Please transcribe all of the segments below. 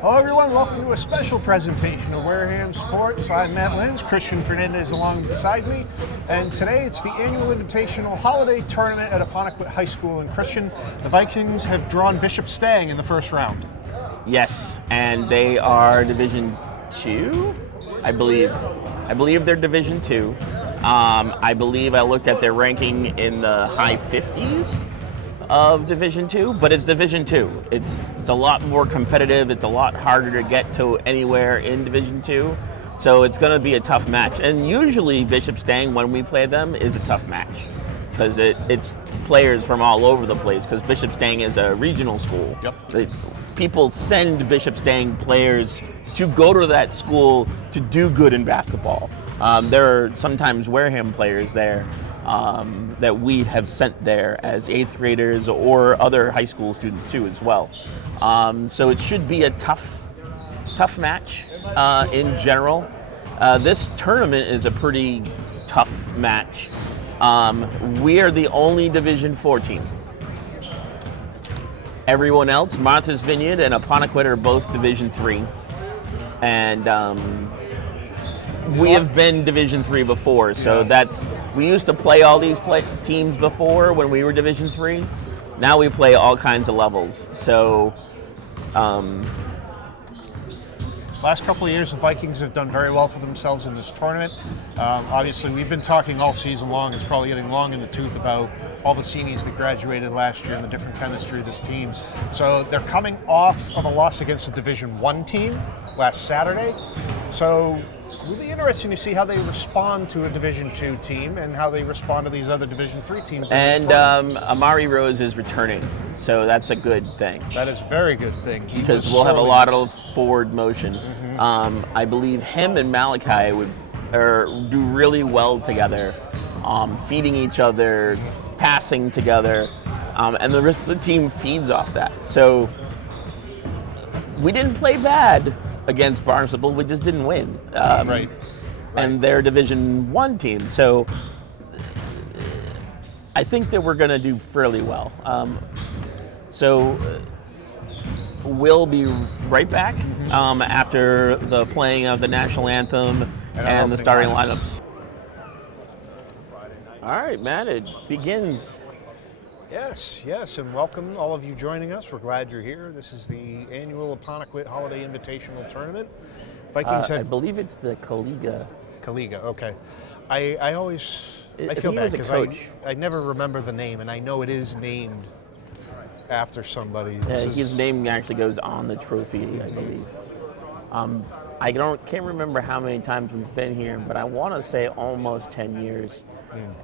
Hello everyone, welcome to a special presentation of Wareham Sports. I'm Matt Lenz, Christian Fernandez along beside me, and today it's the annual Invitational Holiday Tournament at Apponequet High School. And Christian, the Vikings have drawn Bishop Stang in the first round. Yes, and they are Division 2, I believe. I believe they're Division 2. I believe I looked at their ranking in the high 50s of Division 2, but it's Division 2. It's a lot more competitive. It's a lot harder to get to anywhere in Division 2. So it's going to be a tough match. And usually Bishop Stang, when we play them, is a tough match because it's players from all over the place because Bishop Stang is a regional school. Yep. People send Bishop Stang players to go to that school to do good in basketball. There are sometimes Wareham players there that we have sent there as 8th graders or other high school students too as well. So it should be a tough match in general. This tournament is a pretty tough match. We are the only Division 4 team. Everyone else, Martha's Vineyard and Apponequet, are both Division 3. And we have been Division 3 before, so we used to play all these teams before when we were Division 3. Now we play all kinds of levels. So, last couple of years, the Vikings have done very well for themselves in this tournament. Obviously, we've been talking all season long. It's probably getting long in the tooth about all the seniors that graduated last year and the different chemistry of this team. So they're coming off of a loss against a Division 1 team last Saturday. So it'll be interesting to see how they respond to a Division 2 team and how they respond to these other Division 3 teams. And Amari Rose is returning, so that's a good thing. That is a very good thing. Because we'll have a lot of forward motion. Mm-hmm. I believe him and Malachi would do really well together, feeding each other, passing together, and the rest of the team feeds off that. So we didn't play bad against Barnstable, we just didn't win. Right. And they're Division 1 team, so I think that we're going to do fairly well. So we'll be right back after the playing of the national anthem and the starting lineups. All right, Matt, it begins. Yes, and welcome all of you joining us. We're glad you're here. This is the annual Apponequet Holiday Invitational Tournament. Vikings I believe it's the Kuliga. Kuliga, okay. I feel bad because I never remember the name, and I know it is named after somebody. His name actually goes on the trophy, I believe. I can't remember how many times we've been here, but I want to say almost 10 years.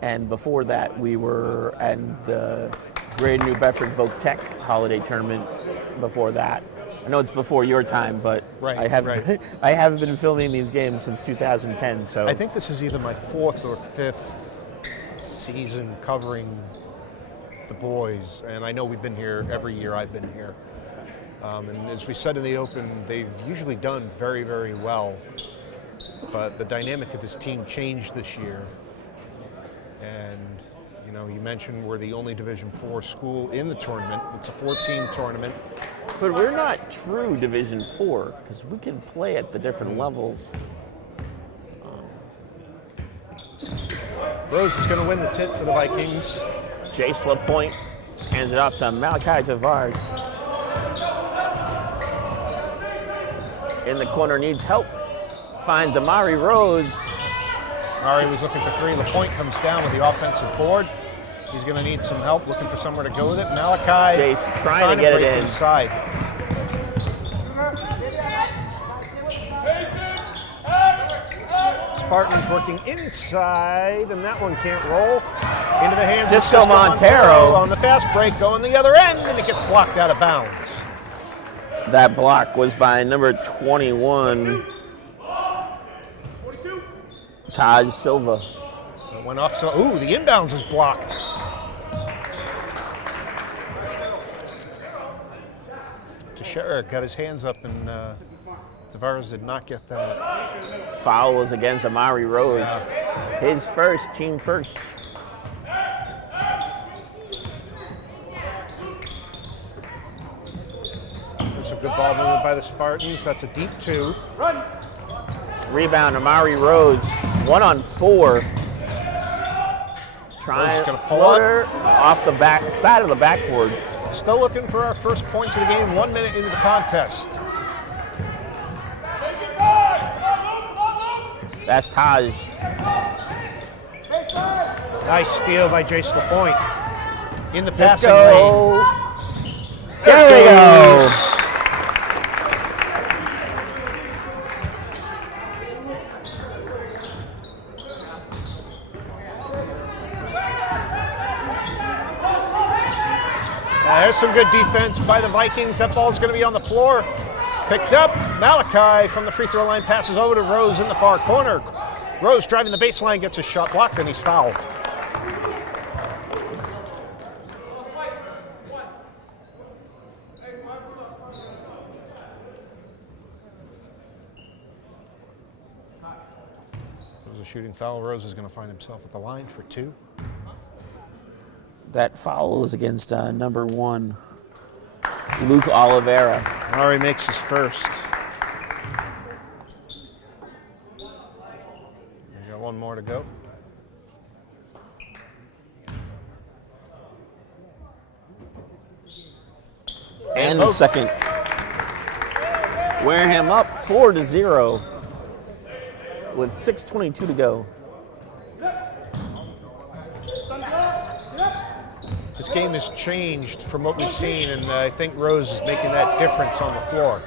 And before that, we were at the Greater New Bedford Voc Tech Holiday Tournament before that. I know it's before your time, but I have been filming these games since 2010. So I think this is either my 4th or 5th season covering the boys, and I know we've been here every year I've been here. And as we said in the open, they've usually done very, very well, but the dynamic of this team changed this year. And, you mentioned we're the only Division 4 school in the tournament. It's a 4-team tournament. But we're not true Division 4 because we can play at the different levels. Rose is going to win the tip for the Vikings. Jace LaPointe hands it off to Malachi Tavares. In the corner, needs help. Finds Amari Rose. Amari was looking for 3. LaPointe comes down with the offensive board. He's going to need some help, looking for somewhere to go with it. Malachi Jace trying to get it in. Inside. Spartans working inside, and that one can't roll. Into the hands of Cisco Montero on the fast break, going the other end, and it gets blocked out of bounds. That block was by number 21, Taj Silva. It went off, the inbounds is blocked. Teixeira got his hands up, and Tavares did not get that. Foul was against Amari Rose. His first, team first. Good ball movement by the Spartans. That's a deep 2. Rebound, Amari Rose, 1-on-4. Trying to floater off the back side of the backboard. Still looking for our first points of the game, 1 minute into the contest. That's Taj. Nice steal by Jace LaPointe. In the Cisco. passing lane. There we go. There's some good defense by the Vikings. That ball's going to be on the floor. Picked up. Malachi from the free throw line passes over to Rose in the far corner. Rose driving the baseline, gets a shot blocked, and he's fouled. There's a shooting foul. Rose is going to find himself at the line for 2. That foul is against number 1, Luke Oliveira. Murray makes his first. We got 1 more to go. And the second. Wareham up 4-0 with 6:22 to go. This game has changed from what we've seen, and I think Rose is making that difference on the floor.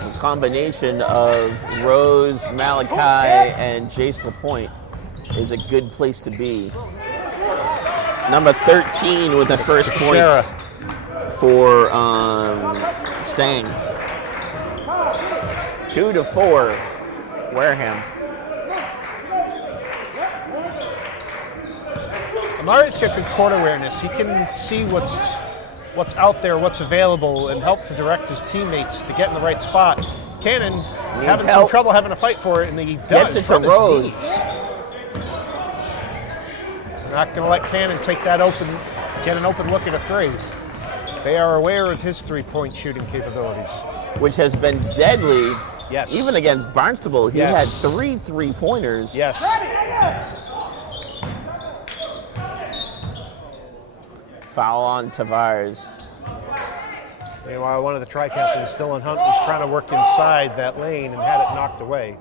The combination of Rose, Malachi, and Jace LaPointe is a good place to be. Number 13 with the first point for Stang. 2-4, Wareham. Amari's got good court awareness. He can see what's out there, what's available, and help to direct his teammates to get in the right spot. Cannon having some trouble having a fight for it, and he does. Gets it to Rose. Not going to let Cannon take that get an open look at a 3. They are aware of his 3-point shooting capabilities, which has been deadly. Yes. Even against Barnstable, he had 3 3-pointers. Yes. Foul on Tavares. Meanwhile, one of the tri-captains, Dylan Hunt, was trying to work inside that lane and had it knocked away.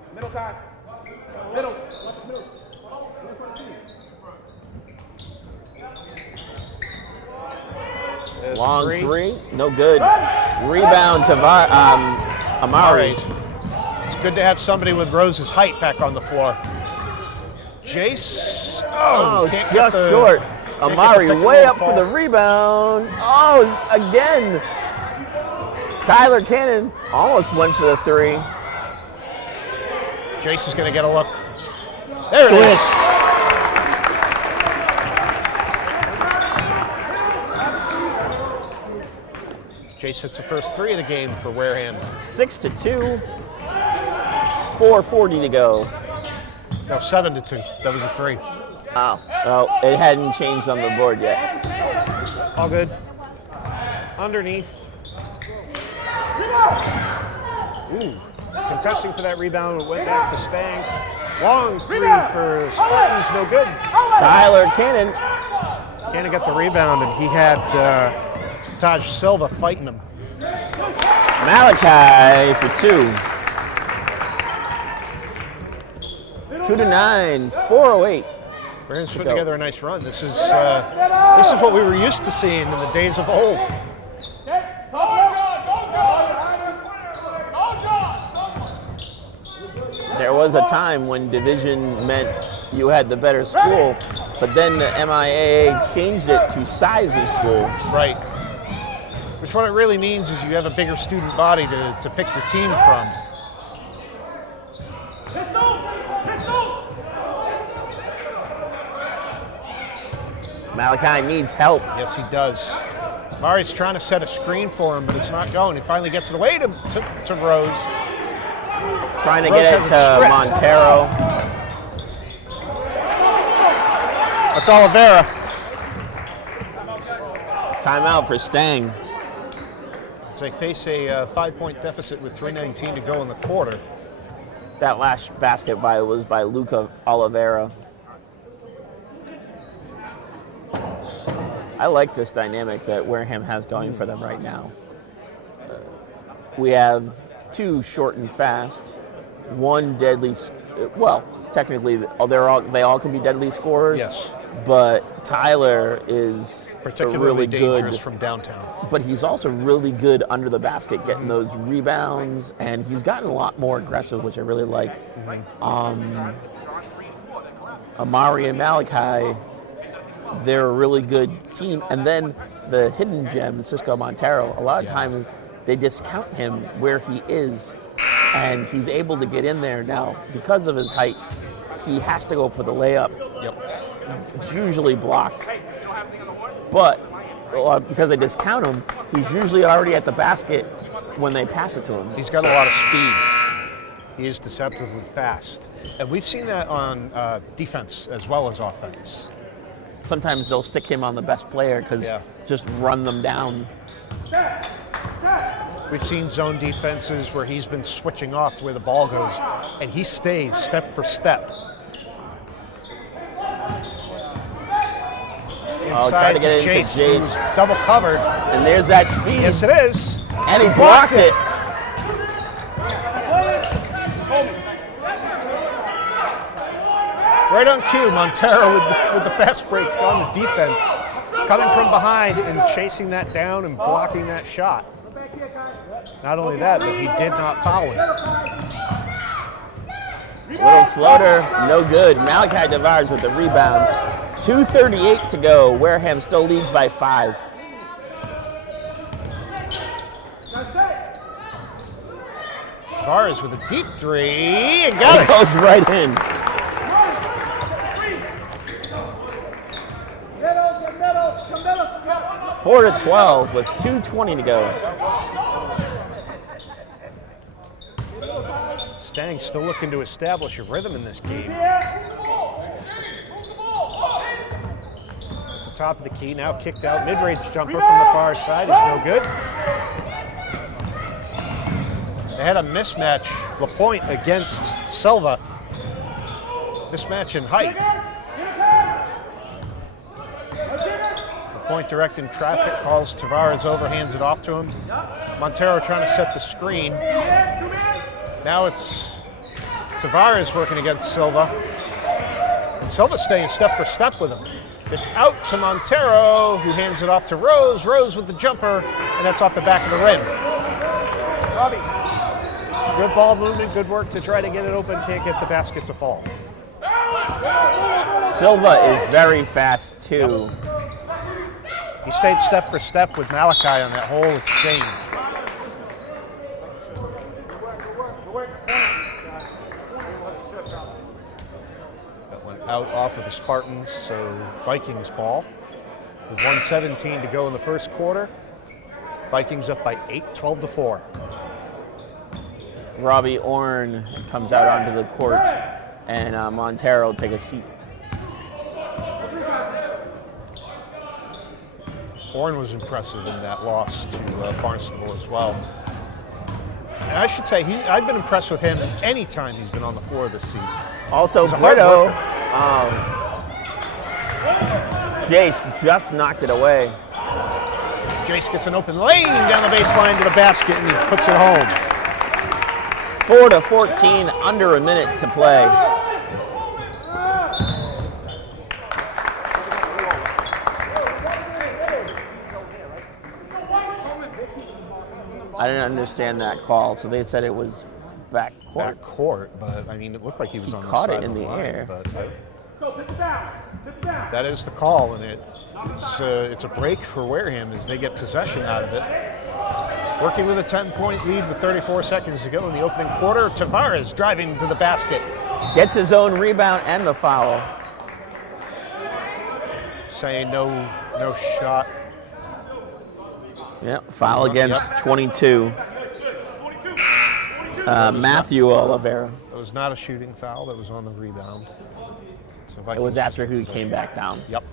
Long 3, no good. Rebound Amari. It's good to have somebody with Rose's height back on the floor. Jace, just short. Amari way up for the rebound. Oh, again. Tyler Cannon almost went for the 3. Jace is going to get a look. There it is. Jace hits the first 3 of the game for Wareham. 6-2. 4:40 to go. No, 7-2. That was a 3. Oh, well, it hadn't changed on the board yet. All good. Underneath. Ooh. Contesting for that rebound. It went back to Stang. Long 3 for Spartans. No good. Tyler Cannon. Cannon got the rebound, and he had Taj Silva fighting him. Malachi for 2. 2-9. 4:08. Wareham's put together a nice run. This is what we were used to seeing in the days of old. There was a time when division meant you had the better school, but then the MIAA changed it to size of school. Right. Which what it really means is you have a bigger student body to pick your team from. Malachi needs help. Yes, he does. Mari's trying to set a screen for him, but it's not going. He finally gets it away to Rose. Trying to get it to Montero. That's Oliveira. Timeout for Stang. they face a 5-point deficit with 3:19 to go in the quarter. That last basket was by Luca Oliveira. I like this dynamic that Wareham has going for them right now. We have two short and fast, one deadly. Well, technically, they all can be deadly scorers. Yes. But Tyler is Particularly really dangerous good from downtown. But he's also really good under the basket, getting those rebounds, and he's gotten a lot more aggressive, which I really like. Amari and Malachi, they're a really good team. And then the hidden gem, Cisco Montero, a lot of times they discount him where he is, and he's able to get in there. Now, because of his height, he has to go for the layup. Yep. It's usually blocked. But because they discount him, he's usually already at the basket when they pass it to him. He's got a lot of speed. He is deceptively fast. And we've seen that on defense as well as offense. Sometimes they'll stick him on the best player because just run them down. We've seen zone defenses where he's been switching off where the ball goes, and he stays step for step. Inside to get to into Jace, Jace. who's double covered. And there's that speed. Yes, it is. And he blocked it. Right on cue, Montero with the fast break on the defense, coming from behind and chasing that down and blocking that shot. Not only that, but he did not foul him. Little floater, no good. Malachi Tavares with the rebound. 2:38 to go. Wareham still leads by 5. Tavares with a deep three and got It it. goes right in. Four to 12 with 2:20 to go. Stang still looking to establish a rhythm in this game. Top of the key, now kicked out. Mid-range jumper from the far side is no good. They had a mismatch, LaPointe against Silva. Mismatch in height. LaPointe directing traffic, calls Tavares over, hands it off to him. Montero trying to set the screen. Now it's Tavares working against Silva. And Silva staying step for step with him. It's out to Montero, who hands it off to Rose. Rose with the jumper, and that's off the back of the rim. Robbie. Good ball movement, good work to try to get it open. Can't get the basket to fall. Silva is very fast, too. He stayed step for step with Malachi on that whole exchange. That went out off of the Spartans, so Vikings ball. With 1:17 to go in the first quarter. Vikings up by 8, 12 to 4. Robbie Orn comes out onto the court, and Montero take a seat. Orn was impressive in that loss to Barnstable as well. And I should say, I've been impressed with him any time he's been on the floor this season. Also, He's a hard Brito, worker. Jace just knocked it away. Jace gets an open lane down the baseline to the basket, and he puts it home. 4 to 14, under a minute to play. I didn't understand that call, so they said it was back court. Back court, but I mean, it looked like he was He on the caught side it in of the line, air. But that is the call, and it's a break for Wareham as they get possession out of it. Working with a 10-point lead with 34 seconds to go in the opening quarter. Tavares driving to the basket. Gets his own rebound and the foul. Saying no shot. Yep, foul against 22. Matthew Oliveira. It was not a shooting foul. That was on the rebound. So It was after he came back down. Yep.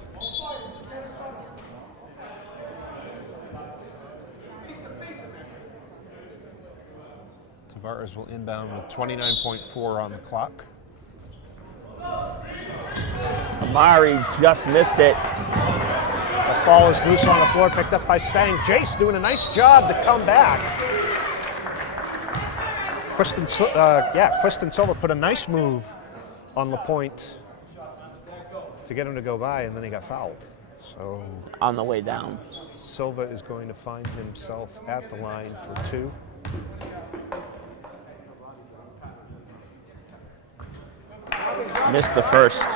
Tavares will inbound with 29.4 on the clock. Amari just missed it. The ball is loose on the floor, picked up by Stang. Jace doing a nice job to come back. Quiston Silva put a nice move on LaPointe to get him to go by, and then he got fouled. So On the way down. Silva is going to find himself at the line for 2. Missed the first.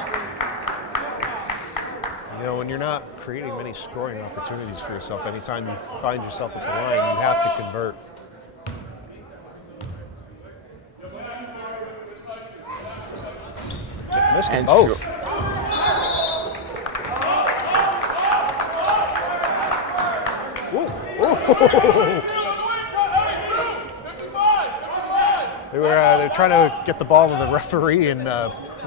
You know, when you're not creating many scoring opportunities for yourself, anytime you find yourself at the line, you have to convert. Missed them And both. They were trying to get the ball to the referee, and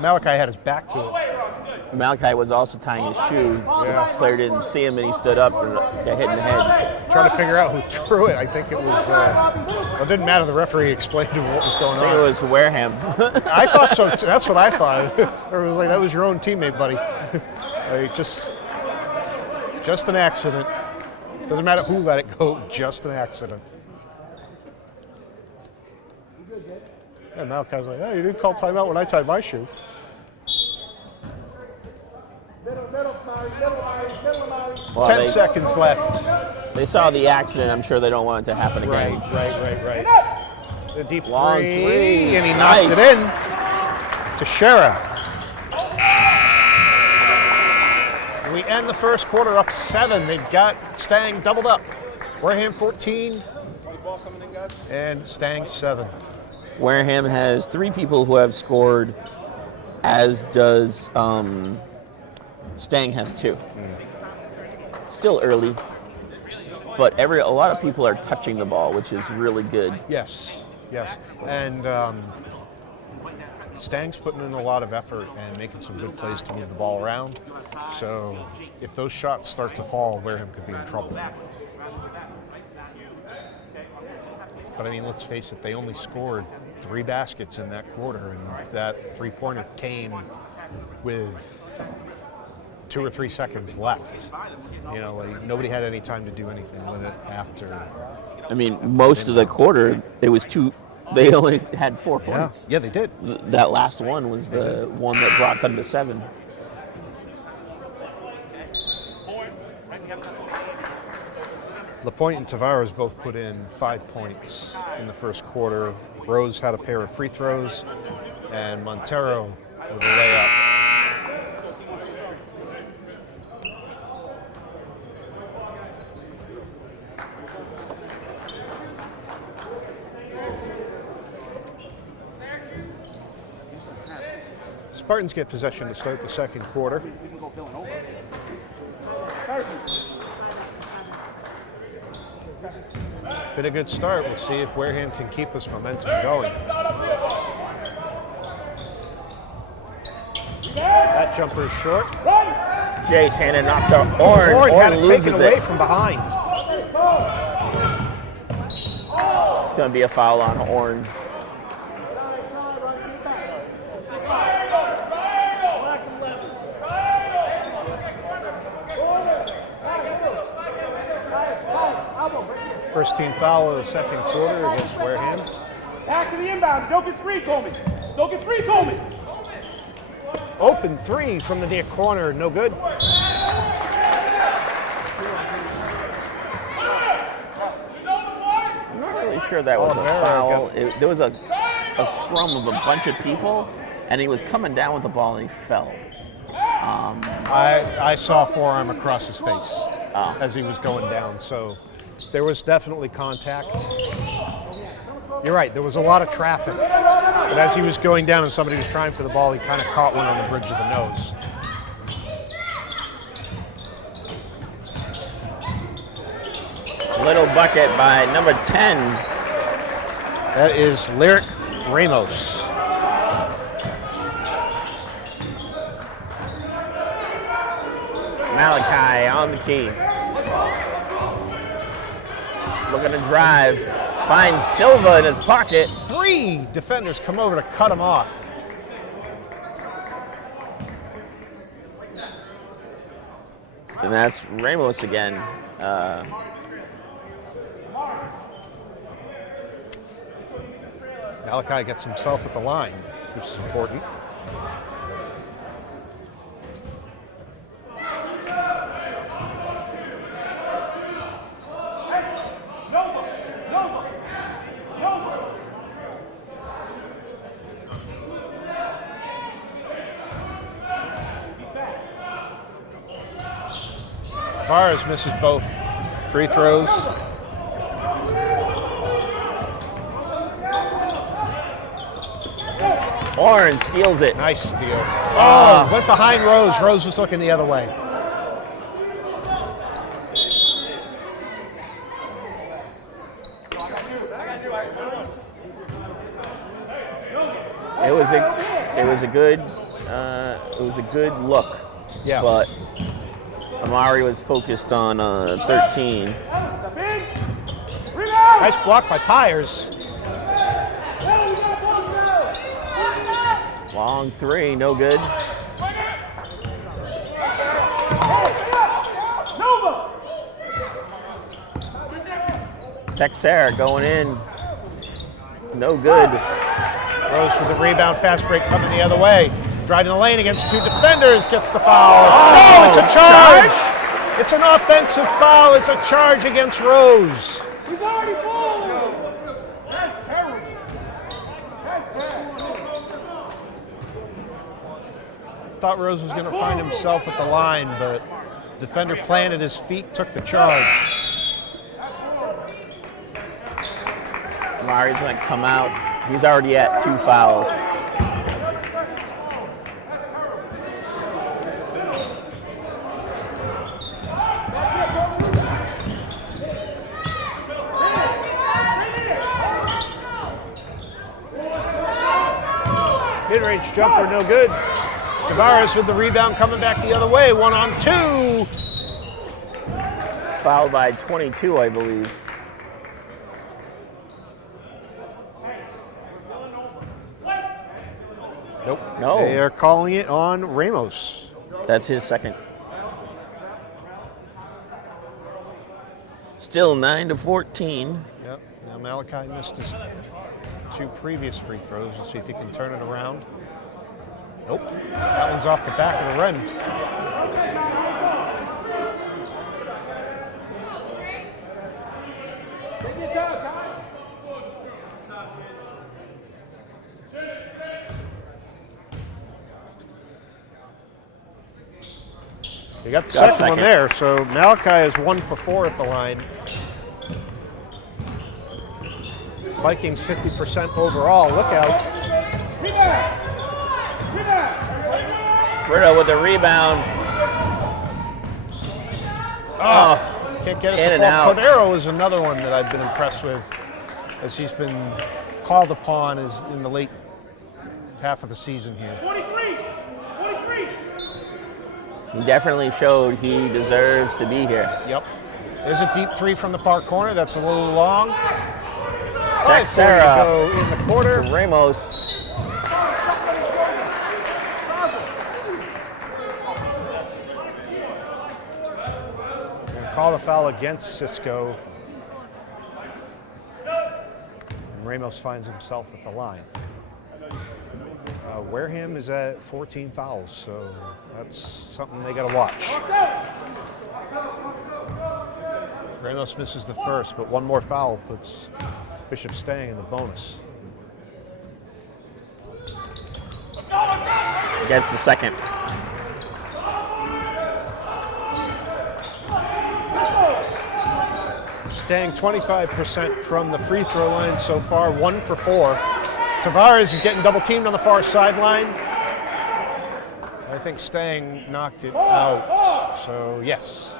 Malachi had his back to it. Malachi was also tying his shoe. Yeah. Player didn't see him, and he stood up and got hit in the head. Trying to figure out who threw it. I think it was. Well, it didn't matter. The referee explained to him what was going I think on. it was Wareham. I thought so too. That's what I thought. It was like, that was your own teammate, buddy. Like, just an accident. Doesn't matter who let it go. Just an accident. And Malachi's like, hey, you didn't call timeout when I tied my shoe. Well, 10 they- seconds left. They saw the accident. I'm sure they don't want it to happen again. Right. The deep Long three, three. and he knocked Nice. it in to Shera. We end the first quarter up 7. They've got Stang doubled up. Wareham 14 and Stang 7. Wareham has 3 people who have scored, as does Stang has 2. Still early, but a lot of people are touching the ball, which is really good. Yes. And Stang's putting in a lot of effort and making some good plays to move the ball around. So if those shots start to fall, Wareham could be in trouble. But I mean, let's face it, they only scored 3 baskets in that quarter, and that three-pointer came with 2 or 3 seconds left. You know, like, nobody had any time to do anything with it after. I mean, most of the quarter, it was 2. They only had 4 points. Yeah, they did. That last one was the one that brought them to 7. LaPointe and Tavares both put in 5 points in the first quarter. Rose had a pair of free throws, and Montero with a layup. Spartans get possession to start the second quarter. Been a good start. We'll see if Wareham can keep this momentum going. That jumper is short. Jace handing off to Orn. Orn had it loses taken away it. from behind. It's going to be a foul on Orn. First team foul of the second quarter against Wareham. Back to the inbound. Don't get 3, Coleman. Don't get 3, Coleman. Open 3 from the near corner, no good. I'm not really sure that was a foul. There was a scrum of a bunch of people, and he was coming down with the ball and he fell. I saw a forearm across his face as he was going down, so there was definitely contact. You're right, there was a lot of traffic. But as he was going down and somebody was trying for the ball, he kind of caught one on the bridge of the nose. Little bucket by number 10. That is Lyric Ramos. Malachi on the key. Looking to drive. Finds Silva in his pocket. 3 defenders come over to cut him off. And that's Ramos again. Malachi gets himself at the line, which is important. Tavares misses both free throws. Orange steals it. Nice steal. Oh, went behind Rose. Rose was looking the other way. It was a good look. Yeah. But Amari was focused on 13. Nice block by Pyers. Long 3, no good. Texera going in. No good. Rose with the rebound, fast break coming the other way. Driving the lane against 2 defenders, gets the foul. Oh, it's a charge! It's an offensive foul. It's a charge against Rose. He's already falling. That's terrible. That's bad. Thought Rose was going to find himself at the line, but defender planted his feet, took the charge. Amari's going to come out. He's already at 2 fouls. Mid-range jumper, no good. Tavares with the rebound coming back the other way, 1-on-2. Fouled by 22, I believe. Nope. No. They are calling it on Ramos. That's his second. Still 9-14. Yep. Now Malachi missed his 2 previous free throws. Let's see if he can turn it around. Nope. That one's off the back of the rim. Take your time, Kyle. You got the second one there, so Malachi is 1 for 4 at the line. Vikings 50% overall. Look out. Britta with the rebound. Oh, can't get it in to and fall. out. Cordero is another one that I've been impressed with, as he's been called upon as in the late half of the season here. 43. He definitely showed he deserves to be here. Yep. There's a deep 3 from the far corner. That's a little long. Texera Go in the quarter. Ramos. Call the foul against Cisco. And Ramos finds himself at the line. Wareham is at 14 fouls, so that's something they got to watch. Ramos misses the first, but one more foul puts Bishop Stang in the bonus. Gets the second. Stang 25% from the free throw line so far, 1 for 4. Tavares is getting double teamed on the far sideline. I think Stang knocked it out. So yes,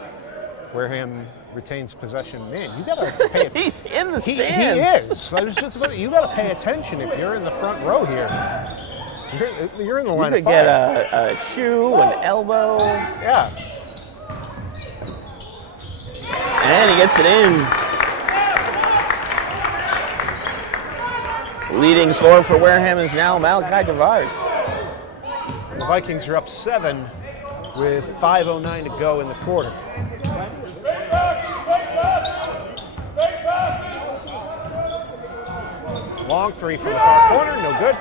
Wareham retains possession. Man, you gotta pay attention. He's in the He stands. is. I was just about. You gotta pay attention if you're in the front row here. You're in the You line could of get fire. a shoe, an elbow, Yeah. and he gets it in. Leading scorer for Wareham is now Malachi Tavares. The Vikings are up 7 with 5:09 to go in the quarter. Long three from the far corner, no good.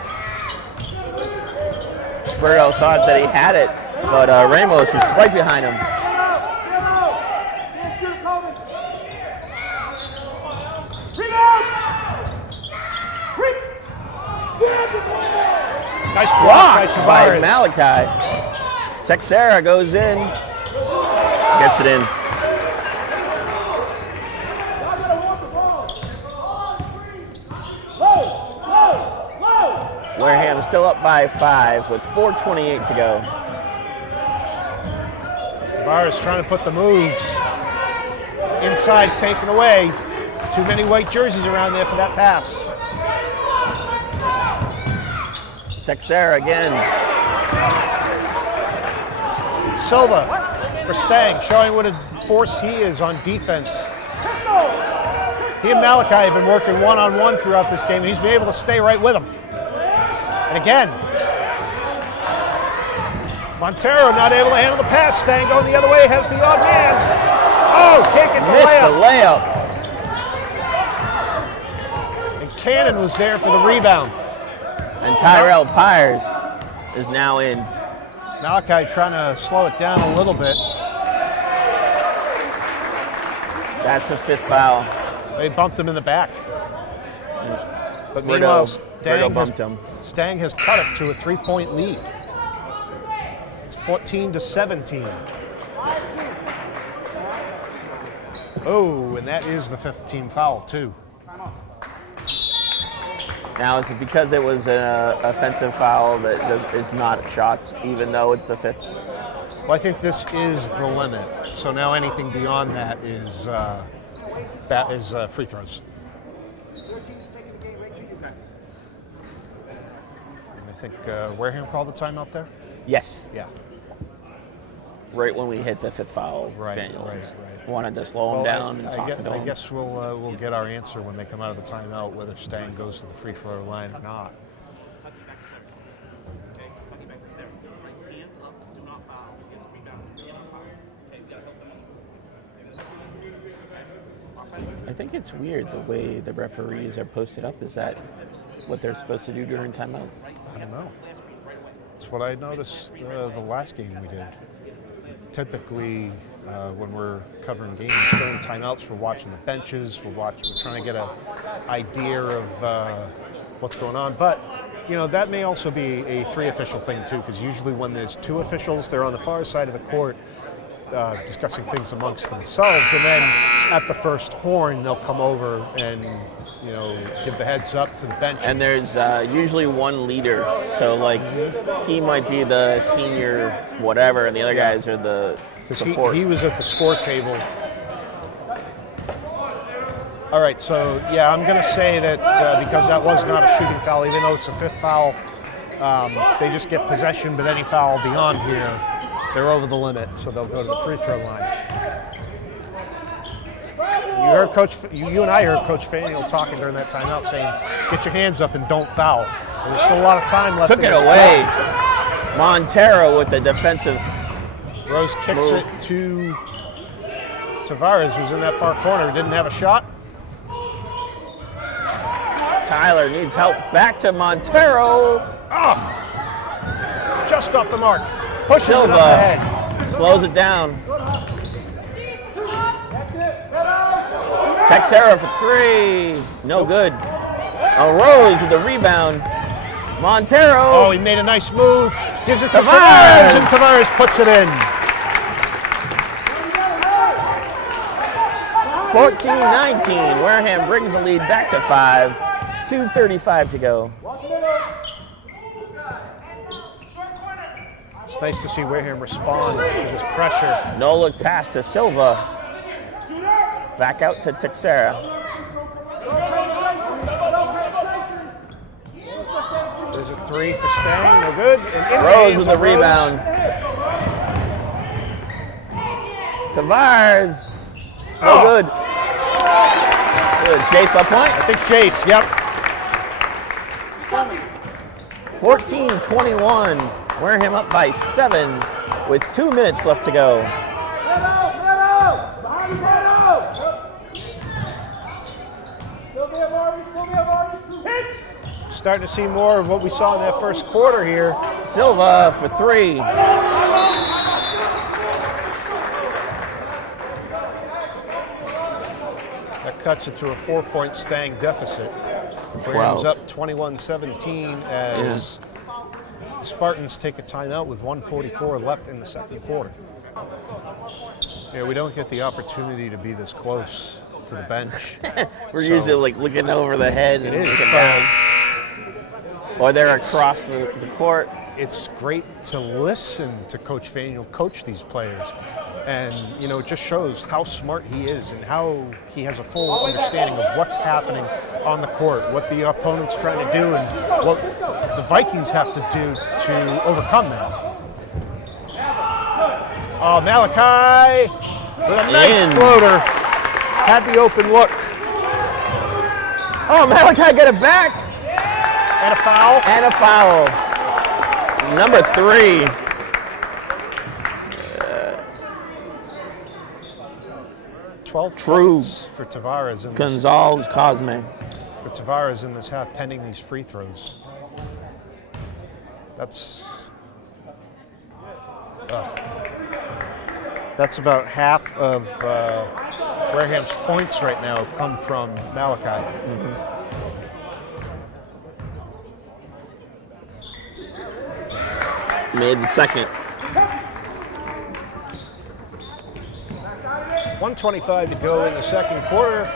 Berto thought that he had it, but Ramos was right behind him. Nice block by Blocked Tavares. by Malachi. Texera goes in, gets it in. Wareham still up by 5 with 4:28 to go. Tavares trying to put the moves inside, taken away. Too many white jerseys around there for that pass. Texera again. It's Silva for Stang, showing what a force he is on defense. He and Malachi have been working one-on-one throughout this game, and he's been able to stay right with him. And again, Montero not able to handle the pass. Stang going the other way, has the odd man. Oh, can't get the Missed the layup. layup. And Cannon was there for the rebound. And Tyrell Pyers is now in. Malachi trying to slow it down a little bit. That's the 5th foul. They bumped him in the back. But Berto- meanwhile, Berto bumped him. Stang has cut it to a 3-point lead. It's 14-17. Oh, and that is the 5th team foul, too. Now, is it because it was an offensive foul that is not shots, even though it's the 5th? Well, I think this is the limit. So now anything beyond that is free throws. And I think Wareham called the timeout there? Yes. Yeah. Right when we hit the 5th foul, Right. wanted to slow him down and talk to I him. guess we'll get our answer when they come out of the timeout, whether Stang goes to the free throw line or not. I think it's weird the way the referees are posted up. Is that what they're supposed to do during timeouts? I don't know. That's what I noticed the last game we did. Typically, when we're covering games during timeouts, we're watching the benches. We're trying to get an idea of what's going on. But that may also be a 3 official thing too, because usually when there's 2 officials, they're on the far side of the court discussing things amongst themselves, and then at the first horn, they'll come over and give the heads up to the benches. And there's usually one leader, so like he might be the senior whatever, and the other guys are the support. He was at the score table. All right, so yeah, I'm going to say that because that was not a shooting foul, even though it's a 5th foul, they just get possession, but any foul beyond here, they're over the limit, so they'll go to the free throw line. You and I heard Coach Faniel talking during that timeout saying, get your hands up and don't foul. And there's still a lot of time left. Took it away. Montero with the defensive. Rose kicks it to Tavares, who's in that far corner. Didn't have a shot. Tyler needs help. Back to Montero. Just off the mark. Pushes it up Silva ahead. slows it down. Texera for 3. No good. Rose with the rebound. Montero. Oh, he made a nice move. Gives it to Tavares. Tavares, and Tavares puts it in. 14-19. Wareham brings the lead back to 5. 2:35 to go. It's nice to see Wareham respond to this pressure. No look pass to Silva. Back out to Texera. There's a 3 for Stang, no good. And Rose with the rebound. Tavares. No good. Good. Jace left point. I think Jace, yep. 14-21. Wareham up by 7 with 2 minutes left to go. Starting to see more of what we saw in that first quarter here. Silva for 3. That cuts it to a 4-point Stang deficit. Wareham's up 21-17 as the Spartans take a timeout with 1:44 left in the second quarter. Yeah, we don't get the opportunity to be this close to the bench. We're usually like looking over the head and looking down. Or they're across the court. It's great to listen to Coach Vaniel coach these players. And, you know, it just shows how smart he is and how he has a full understanding of what's happening on the court, what the opponent's trying to do, and what the Vikings have to do to overcome that. Oh, Malachi with a nice floater. Had the open look. Oh, Malachi got it back. And a foul. And a foul. Number 3. 12 True. points for Tavares in this, Gonzalez Cosme. for Tavares in this half, pending these free throws. That's about half of Wareham's points right now come from Malachi. Made the second. 1:25 to go in the second quarter.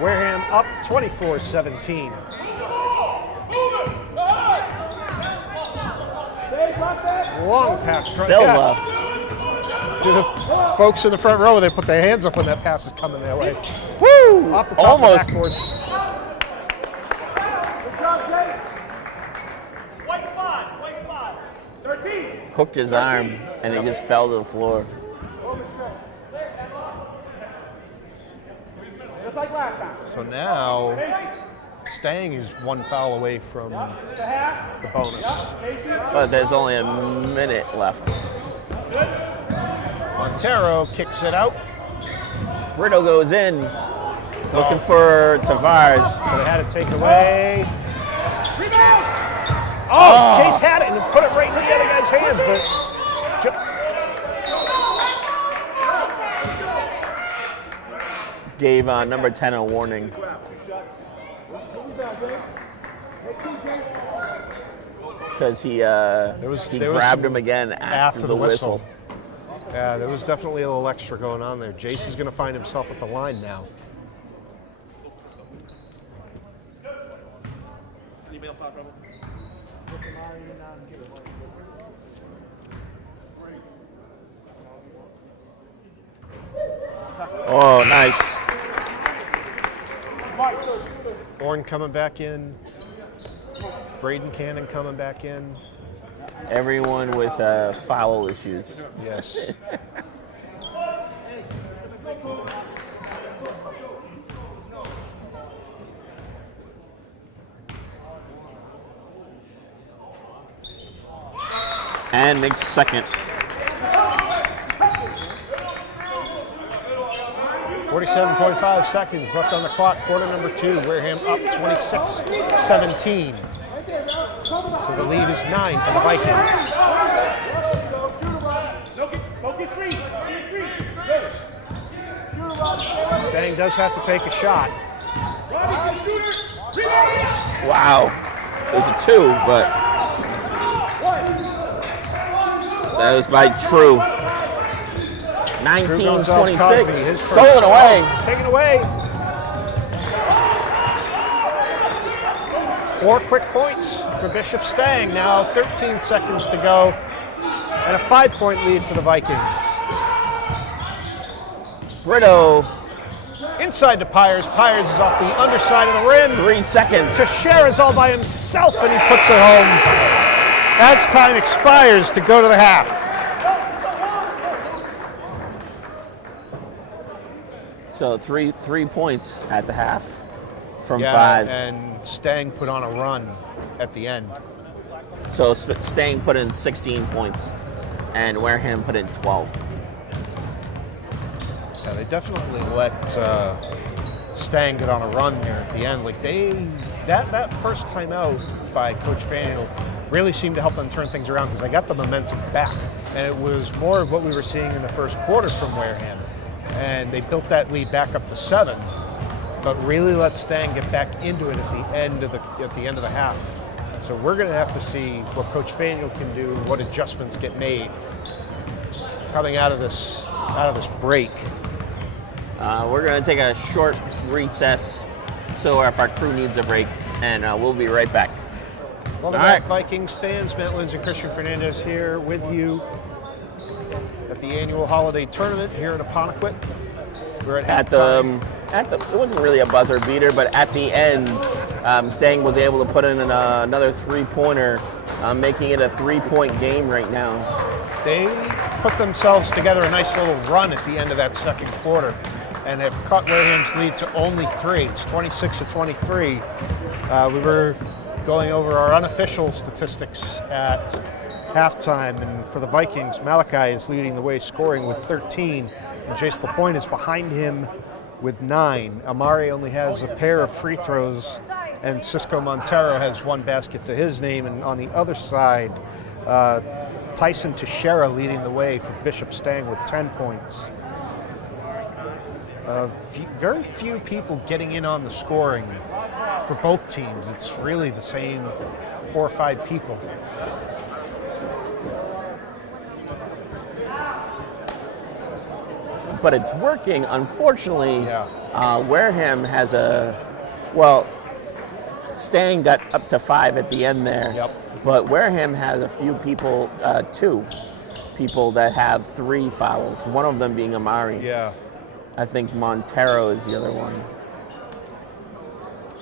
Wareham up 24-17. Long pass. Silva. To the folks in the front row, they put their hands up when that pass is coming their way. Woo! Off the top Almost. of the backboard. Hooked his arm and it just fell to the floor. Just like last time. So now, Stang is one foul away from the bonus. But there's only a minute left. Montero kicks it out, Brito goes in, looking for Tavares. but it had to take away. Oh, Chase had it and put it right in the other guy's hands, but Gave number 10 a warning. Because he grabbed him again after the whistle. Yeah, there was definitely a little extra going on there. Jace is going to find himself at the line now. Oh, nice. Orn coming back in. Braden Cannon coming back in. Everyone with foul issues. Yes. And makes second. 47.5 seconds left on the clock, quarter number 2. Wareham up 26-17. So the lead is 9 for the Vikings. Stang does have to take a shot. Wow. There's a 2, but that was by True. 19-26. Stolen away. Taken away. 4 quick points for Bishop Stang. Now 13 seconds to go. And a 5-point lead for the Vikings. Brito. Inside to Pyers. Pyers is off the underside of the rim. 3 seconds. Teixeira is all by himself, and he puts it home. As time expires to go to the half. So three points at the half from Yeah, 5. and Stang put on a run at the end. So Stang put in 16 points, and Wareham put in 12. Yeah, they definitely let Stang get on a run there at the end. Like that first time out by Coach Faneuil really seemed to help them turn things around because they got the momentum back. And it was more of what we were seeing in the first quarter from Wareham. And they built that lead back up to 7, but really let Stang get back into it at the end of the half. So we're going to have to see what Coach Faneuil can do, what adjustments get made coming out of this break. We're going to take a short recess, so if our crew needs a break, and we'll be right back. Welcome back, Vikings fans. Matt Lindsay, Christian Fernandez here with you at the annual holiday tournament here in Apponequet. We're at halftime. It wasn't really a buzzer beater, but at the end, Stang was able to put in another 3-pointer, making it a 3-point game right now. They put themselves together a nice little run at the end of that second quarter and have cut Wareham's lead to only 3. It's 26-23. We were going over our unofficial statistics at halftime, and for the Vikings, Malachi is leading the way scoring with 13, and Jace LaPointe is behind him with 9. Amari only has a pair of free throws, and Cisco Montero has 1 basket to his name, and on the other side, Tyson Teixeira leading the way for Bishop Stang with 10 points. Very few people getting in on the scoring for both teams. It's really the same 4 or 5 people. But it's working. Unfortunately, Wareham has Stang got up to 5 at the end there. Yep. But Wareham has a few people, 2 people that have 3 fouls, one of them being Amari. Yeah. I think Montero is the other one.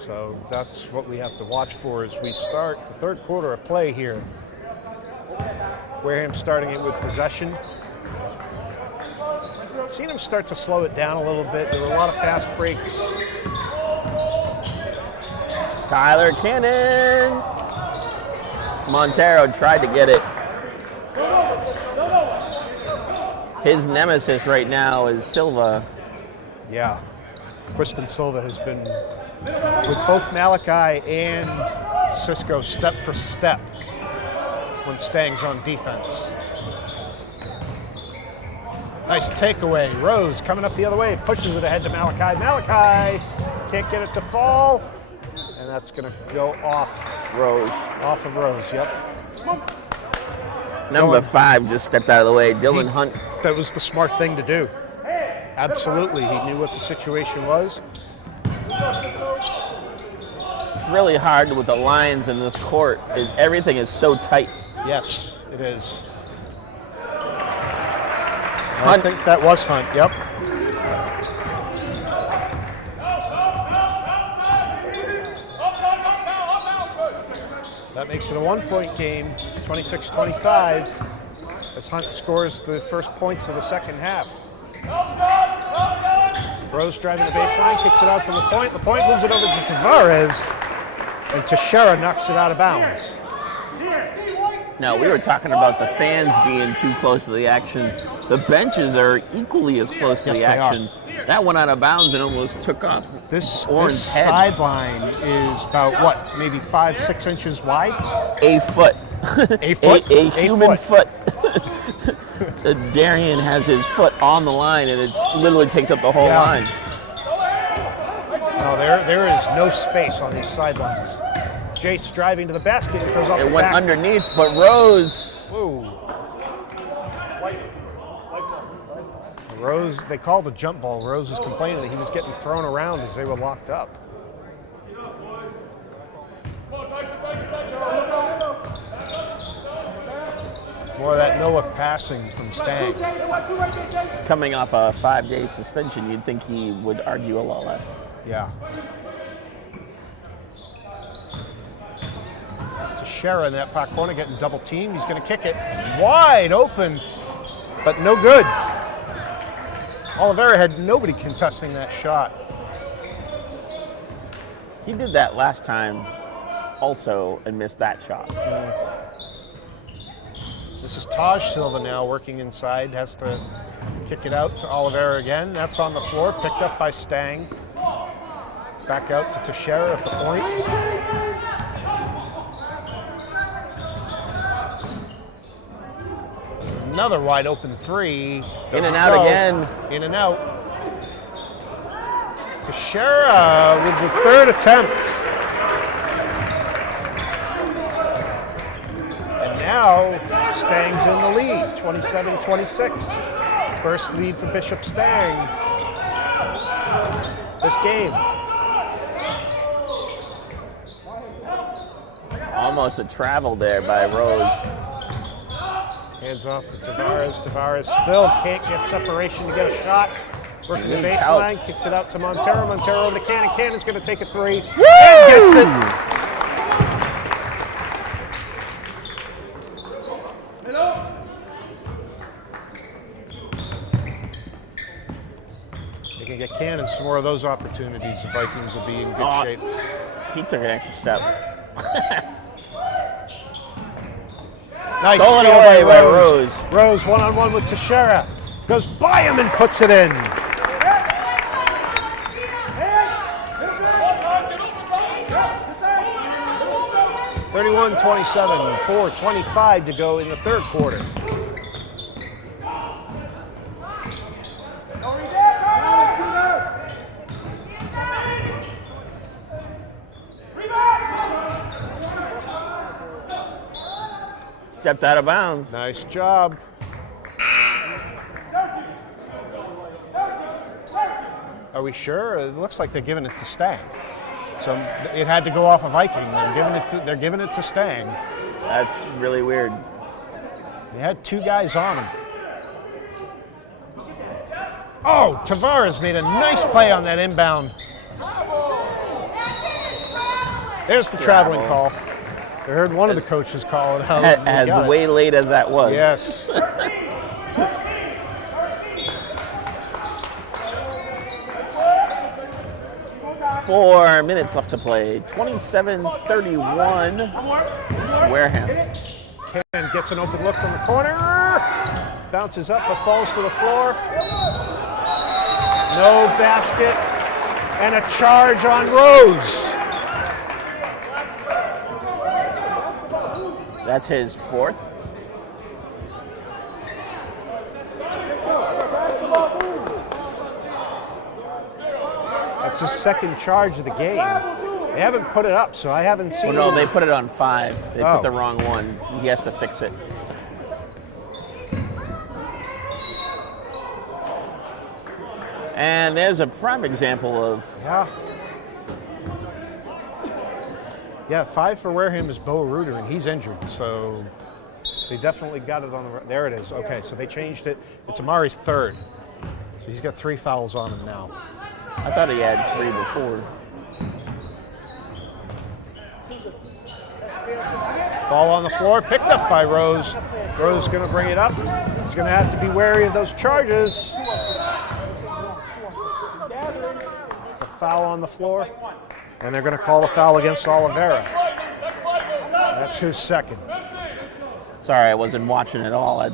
So that's what we have to watch for as we start the third quarter of play here. Wareham starting it with possession. Seen him start to slow it down a little bit. There were a lot of fast breaks. Tyler Cannon. Montero tried to get it. His nemesis right now is Silva. Yeah. Quiston Silva has been with both Malachi and Cisco step for step when Stang's on defense. Nice takeaway. Rose coming up the other way, pushes it ahead to Malachi. Malachi can't get it to fall, and that's going to go off Rose. Off of Rose, yep. Number 5 just stepped out of the way. Dylan Hunt. That was the smart thing to do. Absolutely. He knew what the situation was. It's really hard with the lines in this court. Everything is so tight. Yes, it is. Hunt. I think that was Hunt, yep. That makes it a 1-point game, 26-25, as Hunt scores the first points of the second half. Rose driving the baseline, kicks it out to LaPointe. LaPointe moves it over to Tavares, and Teixeira knocks it out of bounds. Now, we were talking about the fans being too close to the action. The benches are equally as close to the action. That went out of bounds and almost took off This head. sideline is about, what, maybe 5-6 inches wide? A foot. A foot? A human foot. Darian has his foot on the line, and it literally takes up the whole line. No, there is no space on these sidelines. Jace driving to the basket and goes off It the went back. underneath, but Rose. Whoa. Rose, they called a jump ball. Rose was complaining that he was getting thrown around as they were locked up. More of that no-look passing from Stang. Coming off a 5-day suspension, you'd think he would argue a lot less. Yeah. Teixeira in that far corner getting double teamed. He's going to kick it wide open, but no good. Oliveira had nobody contesting that shot. He did that last time also and missed that shot. This is Taj Silva now working inside, has to kick it out to Oliveira again. That's on the floor, picked up by Stang. Back out to Teixeira at the point. Another wide open three. In and out again. In and out. Teixeira with the third attempt. And now Stang's in the lead, 27-26. First lead for Bishop Stang this game. Almost a travel there by Rose. Hands off to Tavares. Tavares still can't get separation to get a shot. Working the Needs baseline, help. kicks it out to Montero. Montero into Cannon. Cannon's going to take a three. Woo! And gets it. They can get Cannon some more of those opportunities. The Vikings will be in good shape. He took an extra step. Nice Stolen steal away by Rose. Rose. Rose one-on-one with Teixeira. Goes by him and puts it in. (31-27), 4:25 to go in the third quarter. Stepped out of bounds. Nice job. Are we sure? It looks like they're giving it to Stang. So it had to go off a Viking. They're giving it to Stang. That's really weird. They had two guys on him. Oh, Tavares made a nice play on that inbound. There's the traveling call. I heard one of the coaches call it out. As way late as that was. Yes. 4 minutes left to play. 27-31. Wareham. Cannon gets an open look from the corner. Bounces up but falls to the floor. No basket. And a charge on Rose. That's his fourth. That's his second charge of the game. They haven't put it up, so I haven't seen Well, no, it. they put it on 5. They Oh. put the wrong one. He has to fix it. And there's a prime example of Yeah, 5 for Wareham is Bo Reuter, and he's injured, so they definitely got it on the. There it is. Okay, so they changed it. It's Amari's third, so he's got 3 fouls on him now. I thought he had 3 before. Ball on the floor, picked up by Rose. Rose going to bring it up. He's going to have to be wary of those charges. A foul on the floor, and they're going to call a foul against Oliveira. That's his second. Sorry, I wasn't watching at all.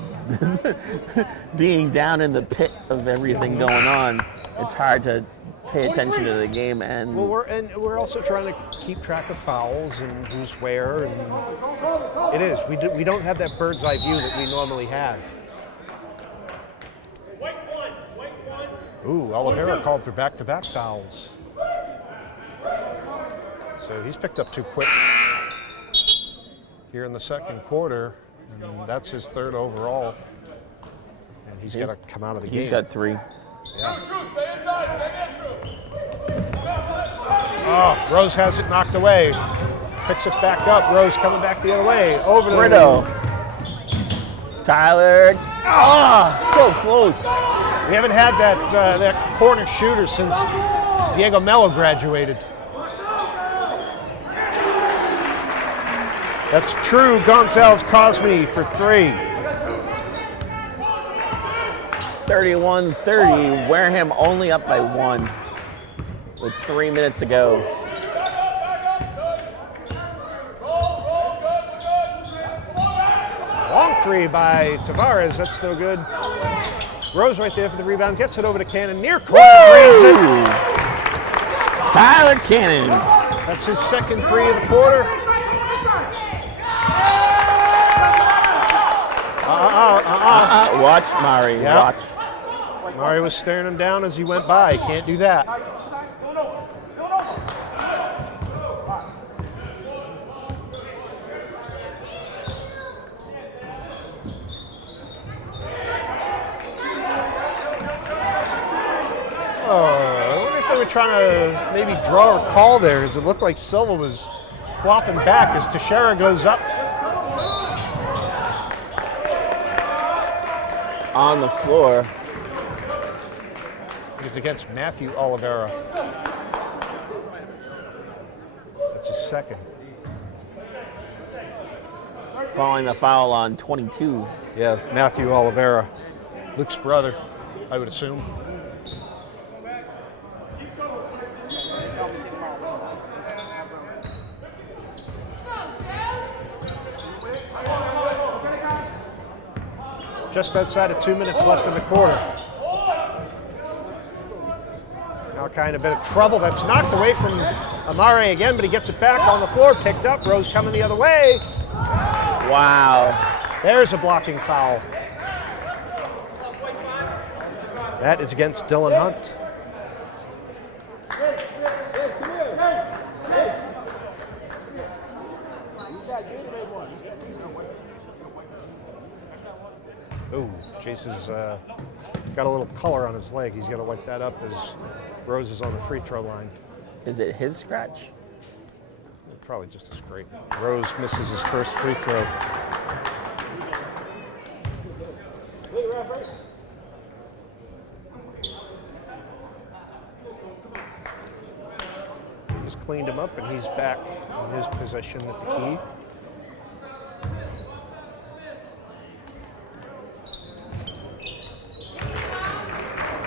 Being down in the pit of everything going on, it's hard to pay attention to the game. And Well, we're also trying to keep track of fouls and who's where, and it is. We don't have that bird's eye view that we normally have. Ooh, Oliveira called for back-to-back fouls. So he's picked up 2 quick here in the second quarter, and that's his 3rd overall. And he's got to come out of the game. he's got 3. Oh, Rose has it knocked away. Picks it back up. Rose coming back the other way. Over to Brito. Tyler. So close. We haven't had that corner shooter since Diego Mello graduated. That's true. Gonzalez Cosme for 3. 31-30. Wareham only up by 1 with 3 minutes to go. three by Tavares. That's no good. Rose right there for the rebound. Gets it over to Cannon. Near court. Drains it. Tyler Cannon. That's his second three of the quarter. Watch Mari. Yep. Watch. Mari was staring him down as he went by. Can't do that. I wonder if they were trying to maybe draw a call there, because it looked like Silva was flopping back as Teixeira goes up. On the floor. It's against Matthew Oliveira. That's his second. Calling the foul on 22. Yeah, Matthew Oliveira. Luke's brother, I would assume. Just outside of 2 minutes left in the quarter. Now kind of a bit of trouble. That's knocked away from Amare again, but he gets it back on the floor, picked up. Rose coming the other way. Wow. There's a blocking foul. That is against Dylan Hunt. Ooh, Jace has got a little color on his leg. He's got to wipe that up as Rose is on the free throw line. Is it his scratch? Probably just a scrape. Rose misses his first free throw. Just cleaned him up and he's back in his position at the key.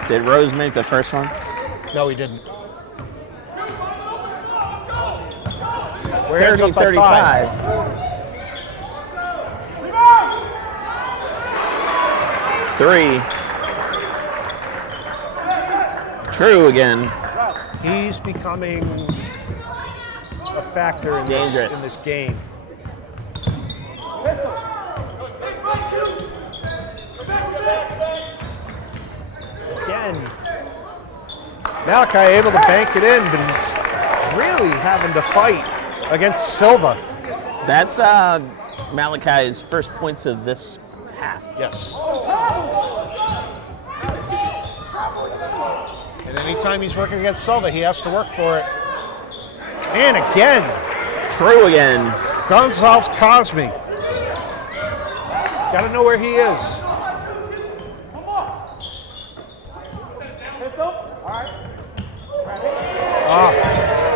Did Rose make the first one? No, he didn't. We're 30-35. Three. True again. He's becoming a factor in this game. Again, Malachi able to bank it in, but he's really having to fight against Silva. That's Malachi's first points of this half. Yes. And anytime he's working against Silva, he has to work for it. And again. True again. Gonzalez Cosme. Got to know where he is.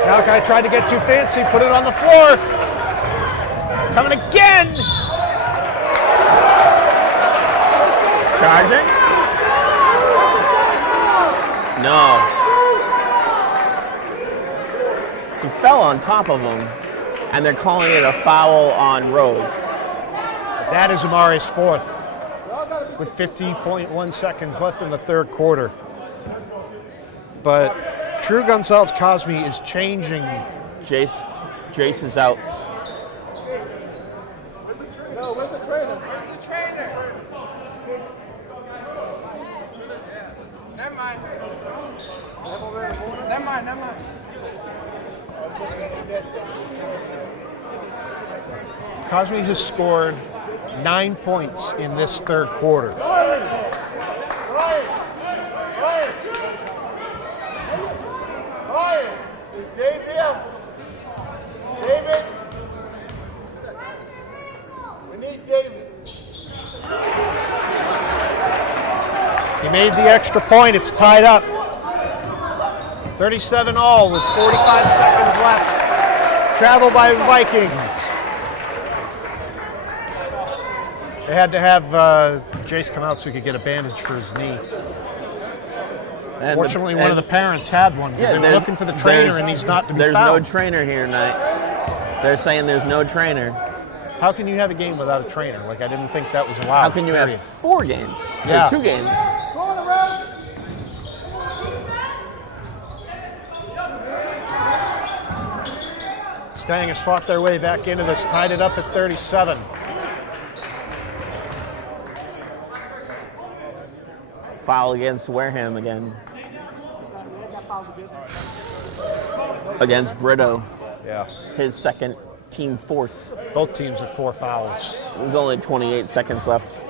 Malachi tried to get too fancy, put it on the floor. Coming again. Charging? No. He fell on top of him, and they're calling it a foul on Rose. That is Amare's fourth, with 50.1 seconds left in the third quarter. But True Gonzalez Cosme is changing. Jace is out. No, where's the trainer? Where's the trainer? Never mind. Never mind, never mind. Cosme has scored 9 points in this third quarter. Is Dave here? David? We need David. He made the extra point. It's tied up. 37 all with 45 seconds left. Travel by Vikings. They had to have Jace come out so he could get a bandage for his knee. Fortunately, one of the parents had one because they were looking for the trainer and he's not to be found. There's no trainer here tonight. They're saying there's no trainer. How can you have a game without a trainer? Like, I didn't think that was allowed. How can you period. have 4 games? Yeah. Or 2 games? Stang has fought their way back into this, tied it up at 37. Foul against Wareham again. Against Brito. Yeah. His second, team 4th. Both teams have 4 fouls. There's only 28 seconds left.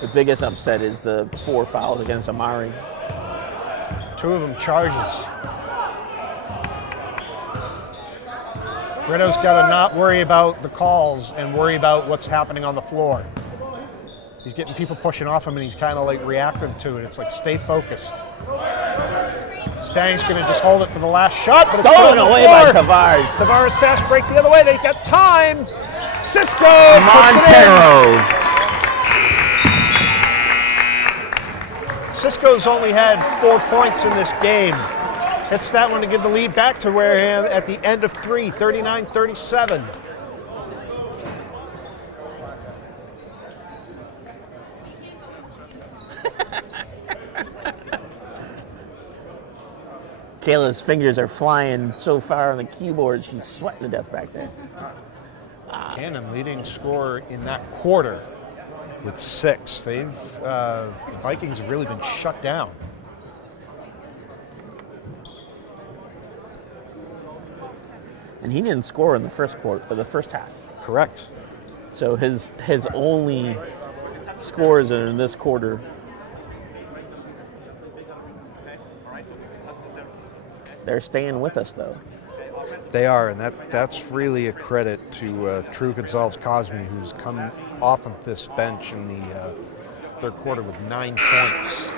The biggest upset is the 4 fouls against Amari. 2 of them charges. Brito's got to not worry about the calls and worry about what's happening on the floor. He's getting people pushing off him and he's kind of like reacting to it. It's like, stay focused. Stang's going to just hold it for the last shot. But Stolen away by Tavares. Tavares fast break the other way. They got time. Cisco Montero. Cisco's only had 4 points in this game. Hits that one to give the lead back to Wareham at the end of 3, 39-37. Kayla's fingers are flying so far on the keyboard, she's sweating to death back there. Cannon leading scorer in that quarter with 6. The Vikings have really been shut down. And he didn't score in the first quarter, or the first half. Correct. So his only scores are in this quarter. They're staying with us, though. They are, and that's really a credit to True Gonzalez-Cosme, who's come off of this bench in the third quarter with 9 points.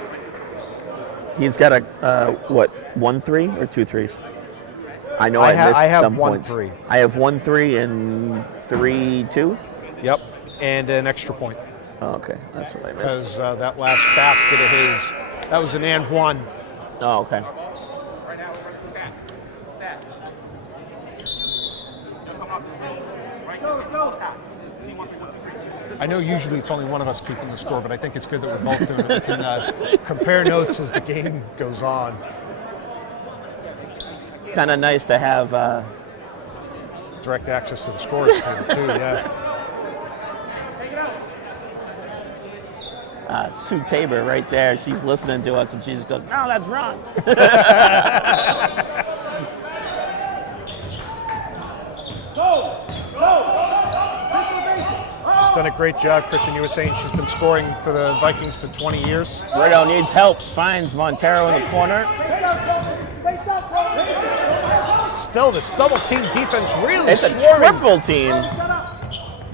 He's got 1 3 or 2 threes? I know I missed have some 1 points. 3. I have 1 3 and 3 2? Yep, and an extra point. Oh, okay, that's what I missed. Because that last basket of his, that was an and 1. Oh, okay. I know usually it's only one of us keeping the score, but I think it's good that we're both doing it. We can compare notes as the game goes on. It's kind of nice to have Direct access to the scores too, yeah. Sue Tabor right there. She's listening to us and she just goes, "No, that's wrong." She's done a great job, Christian. You were saying she's been scoring for the Vikings for 20 years. Brito needs help. Finds Montero in the corner. Still, this double team defense really It's a swarming. triple team.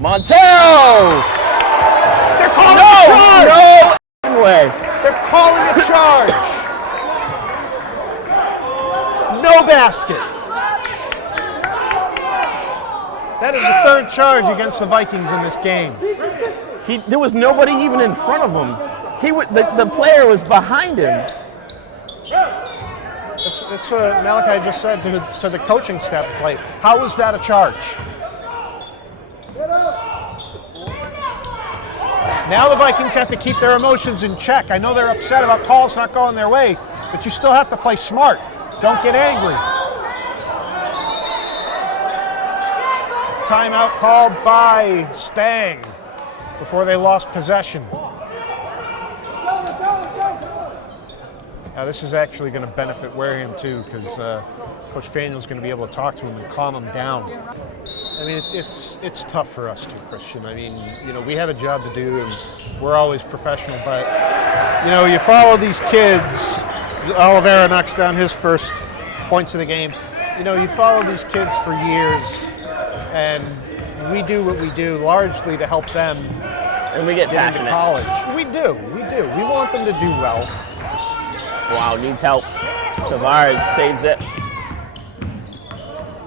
Montero! They're calling a charge! No way. They're calling a charge. No basket. That is the 3rd charge against the Vikings in this game. There was nobody even in front of him. The player was behind him. That's what Malachi just said to the coaching staff. It's like, how is that a charge? Now the Vikings have to keep their emotions in check. I know they're upset about calls not going their way, but you still have to play smart. Don't get angry. Timeout called by Stang before they lost possession. Now this is actually going to benefit Wareham too, because Coach Faniel's going to be able to talk to him and calm him down. I mean, it's tough for us too, Christian. I mean, we have a job to do, and we're always professional. But you follow these kids. Oliveira knocks down his first points of the game. You follow these kids for years, and we do what we do largely to help them And we get into passionate. college. We do. We want them to do well. Wow, needs help. Tavares saves it.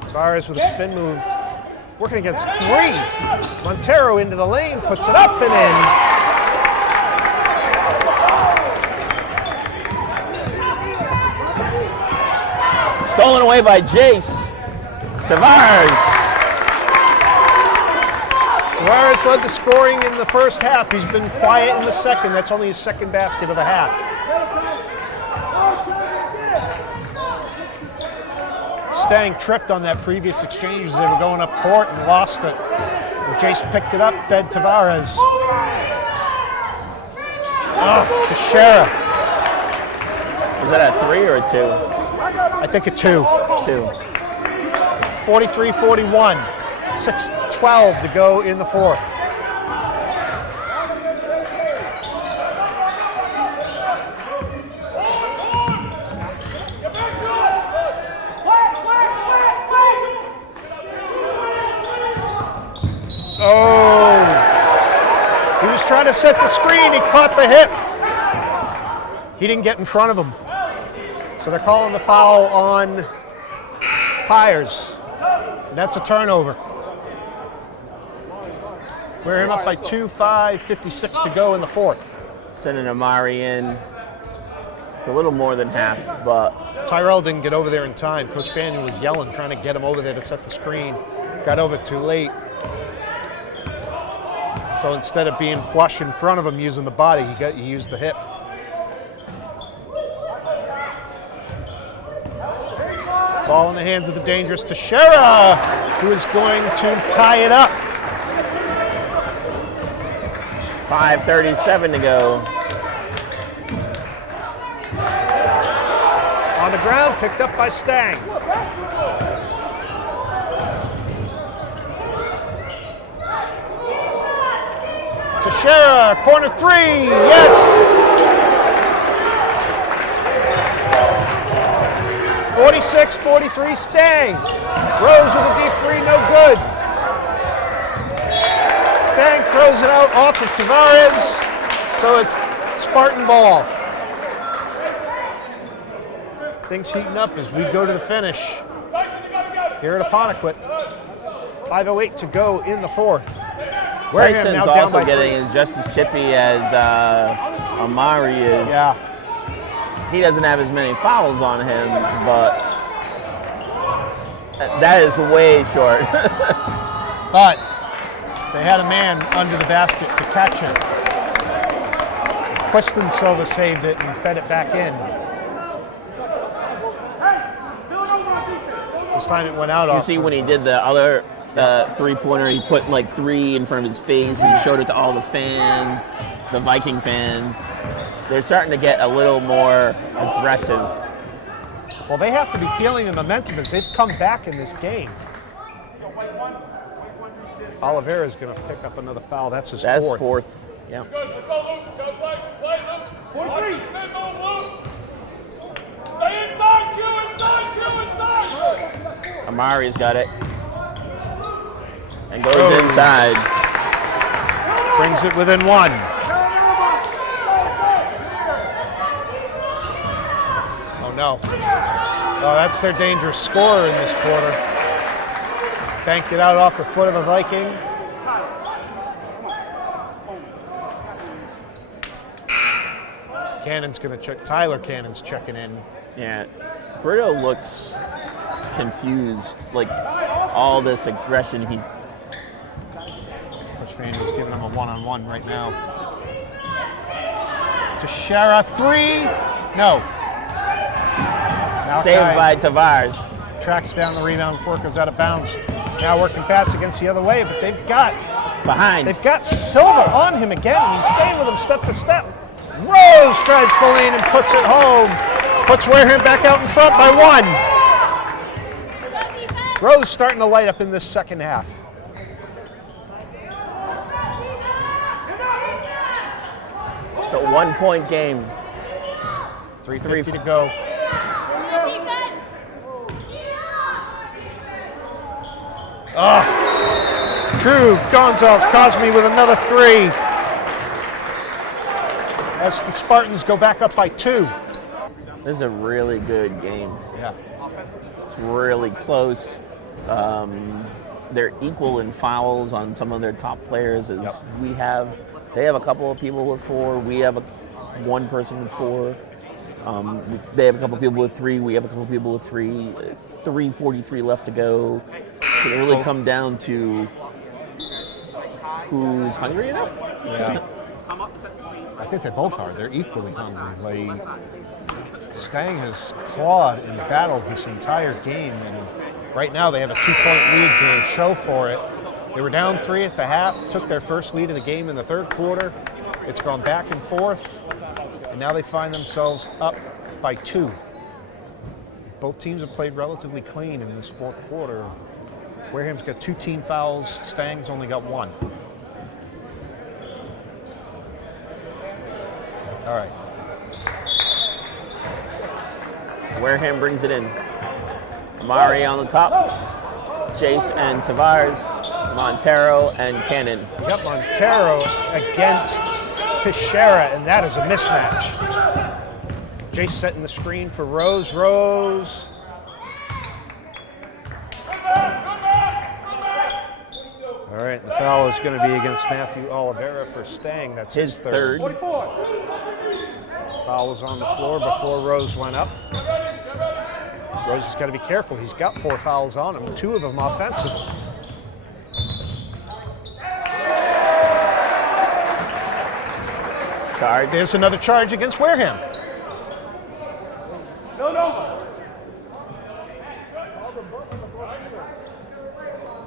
Tavares with a spin move. Working against 3. Montero into the lane, puts it up and in. Stolen away by Jace. Tavares. Tavares led the scoring in the first half. He's been quiet in the second. That's only his second basket of the half. Stang tripped on that previous exchange as they were going up court and lost it. And Jace picked it up, fed Tavares. Oh, Teixeira. Was that a 3 or a 2? I think a 2. 2. 43-41. 6:12 to go in the fourth. Oh! He was trying to set the screen. He caught the hip. He didn't get in front of him. So they're calling the foul on Pyers. And that's a turnover. Wareham up by 2, 5:56 to go in the fourth. Sending Amari in. It's a little more than half, but Tyrell didn't get over there in time. Coach Fanning was yelling, trying to get him over there to set the screen. Got over too late. So instead of being flush in front of him using the body, he used the hip. Ball in the hands of the dangerous Teixeira, who is going to tie it up. 5:37 to go. On the ground, picked up by Stang. Teixeira, corner 3, yes! 46-43 Stang. Rose with a deep 3, no good. Stang throws it out off of Tavares, so it's Spartan ball. Things heating up as we go to the finish here at Apponequet. 5:08 to go in the fourth. Wareham Tyson's now down also by getting 3. is just as chippy as Amari is. Yeah. He doesn't have as many fouls on him, but that is way short. But they had a man under the basket to catch it. Queston Silva saved it and fed it back in. This time it went out You off. see when he did the other three-pointer, he put like 3 in front of his face and showed it to all the fans, the Viking fans. They're starting to get a little more aggressive. Well, they have to be feeling the momentum as they've come back in this game. Oliveira's going to pick up another foul. That's his That's fourth. fourth. Yeah. Stay inside, Q inside. Amari's got it. And goes inside. Brings it within 1. Oh, no. Oh, that's their dangerous scorer in this quarter. Banked it out off the foot of a Viking. Cannon's going to check. Tyler Cannon's checking in. Yeah. Brito looks confused. Like all this aggression he's. Coach Fannin's giving him a one-on-one right now. Teixeira 3. No. Saved Malachi by Tavares. tracks down the rebound before it goes out of bounds. Now working fast against the other way, but they've got Silva on him again, and he's staying with him step to step. Rose strides the lane and puts it home. Puts Wareham back out in front by 1. Rose starting to light up in this second half. It's a 1-point game. 3:50 to go. Drew Gonzalez Cosme with another 3. As the Spartans go back up by 2. This is a really good game. Yeah. It's really close. They're equal in fouls on some of their top players. As they have a couple of people with 4. We have one person with 4. They have a couple of people with 3. We have a couple of people with 3. 3:43 left to go. So it really come down to who's hungry enough. Yeah. I think they both are. They're equally hungry. Like, Stang has clawed and battled this entire game, and right now they have a 2-point lead to show for it. They were down 3 at the half, took their first lead of the game in the third quarter. It's gone back and forth, and now they find themselves up by 2. Both teams have played relatively clean in this fourth quarter. Wareham's got 2 team fouls. Stang's only got 1. All right. Wareham brings it in. Amari on the top. Jace and Tavares. Montero and Cannon. We got Montero against Teixeira, and that is a mismatch. Jace setting the screen for Rose. Rose. All right, the foul is going to be against Matthew Oliveira for Stang. That's his third. Foul was on the floor before Rose went up. Rose has got to be careful. He's got 4 fouls on him, 2 of them offensive. Charge. There's another charge against Wareham.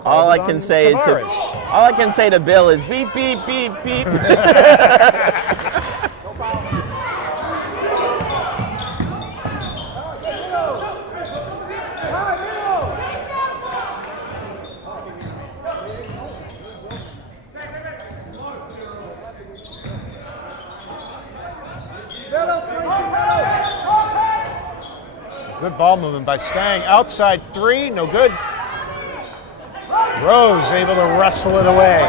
All I can say to Bill is beep beep beep beep. Good ball movement by Stang. Outside 3, no good. Rose able to wrestle it away.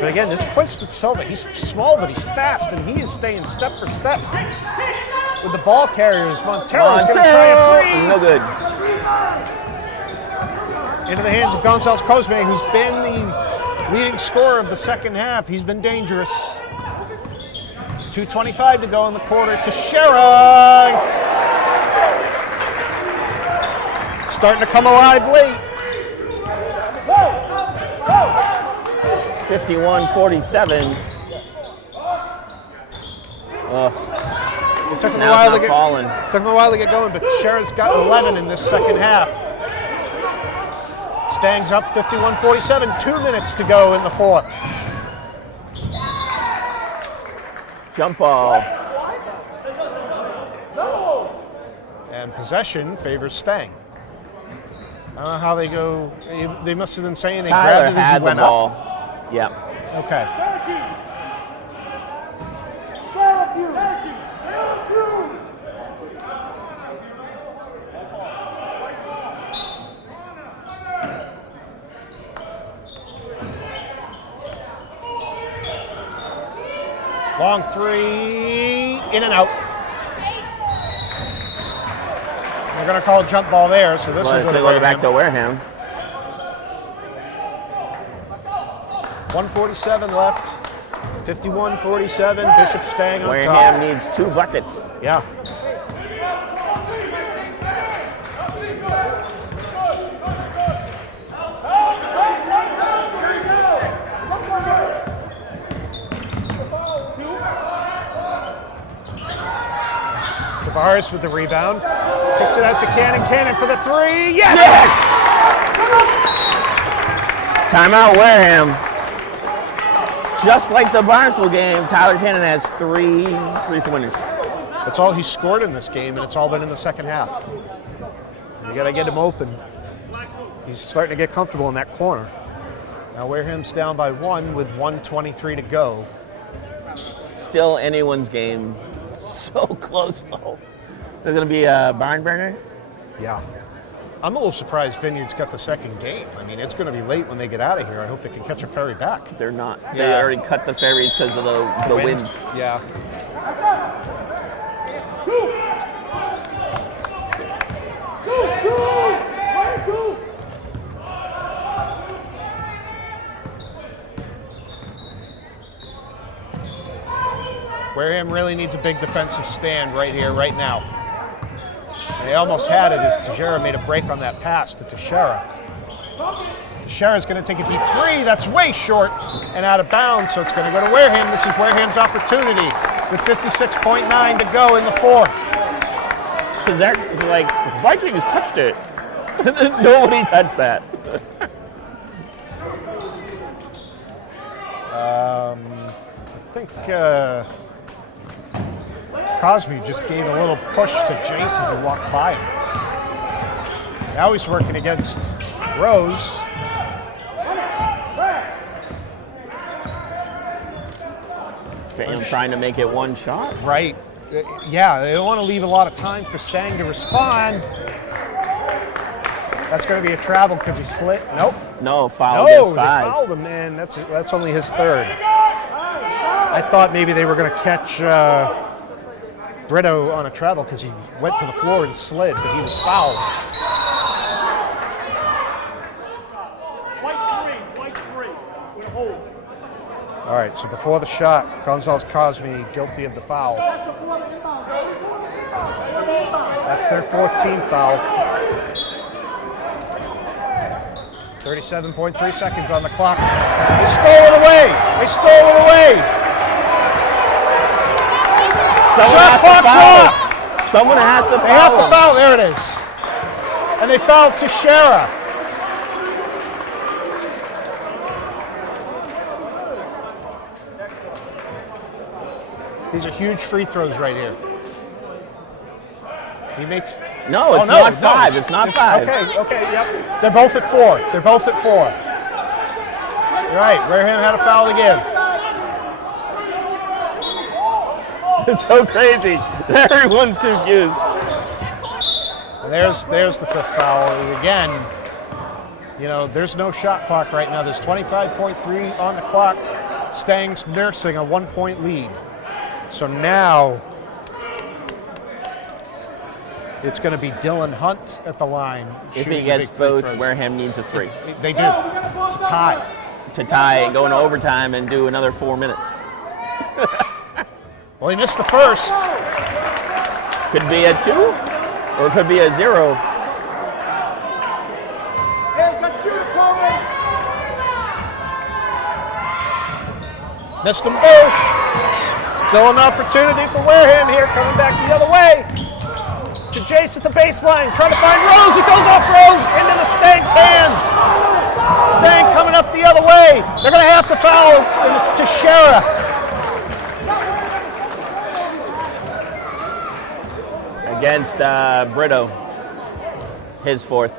But again, this Quest Silva, he's small, but he's fast, and he is staying step for step with the ball carriers. Montero's going to try a 3. No good. Into the hands of Gonzalez Cosme, who's been the leading scorer of the second half. He's been dangerous. 2:25 to go in the quarter. Teixeira starting to come alive late. 51-47. It took him Now it's not falling. Took him a while to get going, but Teixeira's got 11 in this second half. Stang's up 51-47. 2 minutes to go in the fourth. Jump ball. And possession favors Stang. I don't know how they go. They must have been saying they Tyler grabbed it as had he the went ball. up. Yeah. Okay. Long 3, in and out. They're going to call a jump ball there, so this will go back to Wareham. 1:47 left. 51-47. Bishop Stang on Wareham top. needs 2 buckets. Yeah. Tavares with the rebound. Kicks it out to Cannon. Cannon for the 3. Yes! Timeout Wareham. Just like the Barnstable game, Tyler Cannon has 3 3-pointers. That's all he's scored in this game, and it's all been in the second half. You got to get him open. He's starting to get comfortable in that corner. Now Wareham's down by 1 with 1:23 to go. Still anyone's game. So close, though. There's going to be a barn burner. Yeah. I'm a little surprised Vineyard's got the second game. I mean, it's going to be late when they get out of here. I hope they can catch a ferry back. They're not. Yeah. They already cut the ferries because of the wind. Yeah. Wareham really needs a big defensive stand right here, right now. And they almost had it as Teixeira made a break on that pass to Teixeira. Shara's going to take a deep three. That's way short and out of bounds, so it's going to go to Wareham. This is Wareham's opportunity with 56.9 to go in the fourth. So Zach is like, Vikings touched it. Nobody touched that. I think Cosby just gave a little push to Jace as he walked by him. Now he's working against Rose. I'm trying to make it one shot. Right. Yeah, they don't want to leave a lot of time for Stang to respond. That's going to be a travel because he slid. Nope. No, foul No, against they 5. fouled him, man. That's only his third. I thought maybe they were going to catch Brito on a travel because he went to the floor and slid, but he was fouled. White three, with a hold. All right, so before the shot, Gonzalez Cosme guilty of the foul. That's their 14th foul. 37.3 seconds on the clock. They stole it away. They stole it away. Shot clock's off. Someone has to foul. They have to foul. There it is. And they fouled Teixeira. These are huge free throws right here. He makes. No, it's not 5. It's not 5. Okay, yep. They're both at 4. They're both at 4. You're right. Wareham had a foul again. It's so crazy. Everyone's confused. And there's the 5th foul again. You know, there's no shot clock right now. There's 25.3 on the clock. Stang's nursing a 1-point lead. So now it's going to be Dylan Hunt at the line. If he gets both, Wareham needs a 3. They do, to tie. To tie and go into overtime and do another 4 minutes. Well, he missed the first. Could be a 2 or it could be a 0. Missed them both. Still an opportunity for Wareham here, coming back the other way. To Jace at the baseline, trying to find Rose. It goes off Rose into the Stang's hands. Stang coming up the other way. They're going to have to foul, and it's Teixeira. Against Brito, his 4th.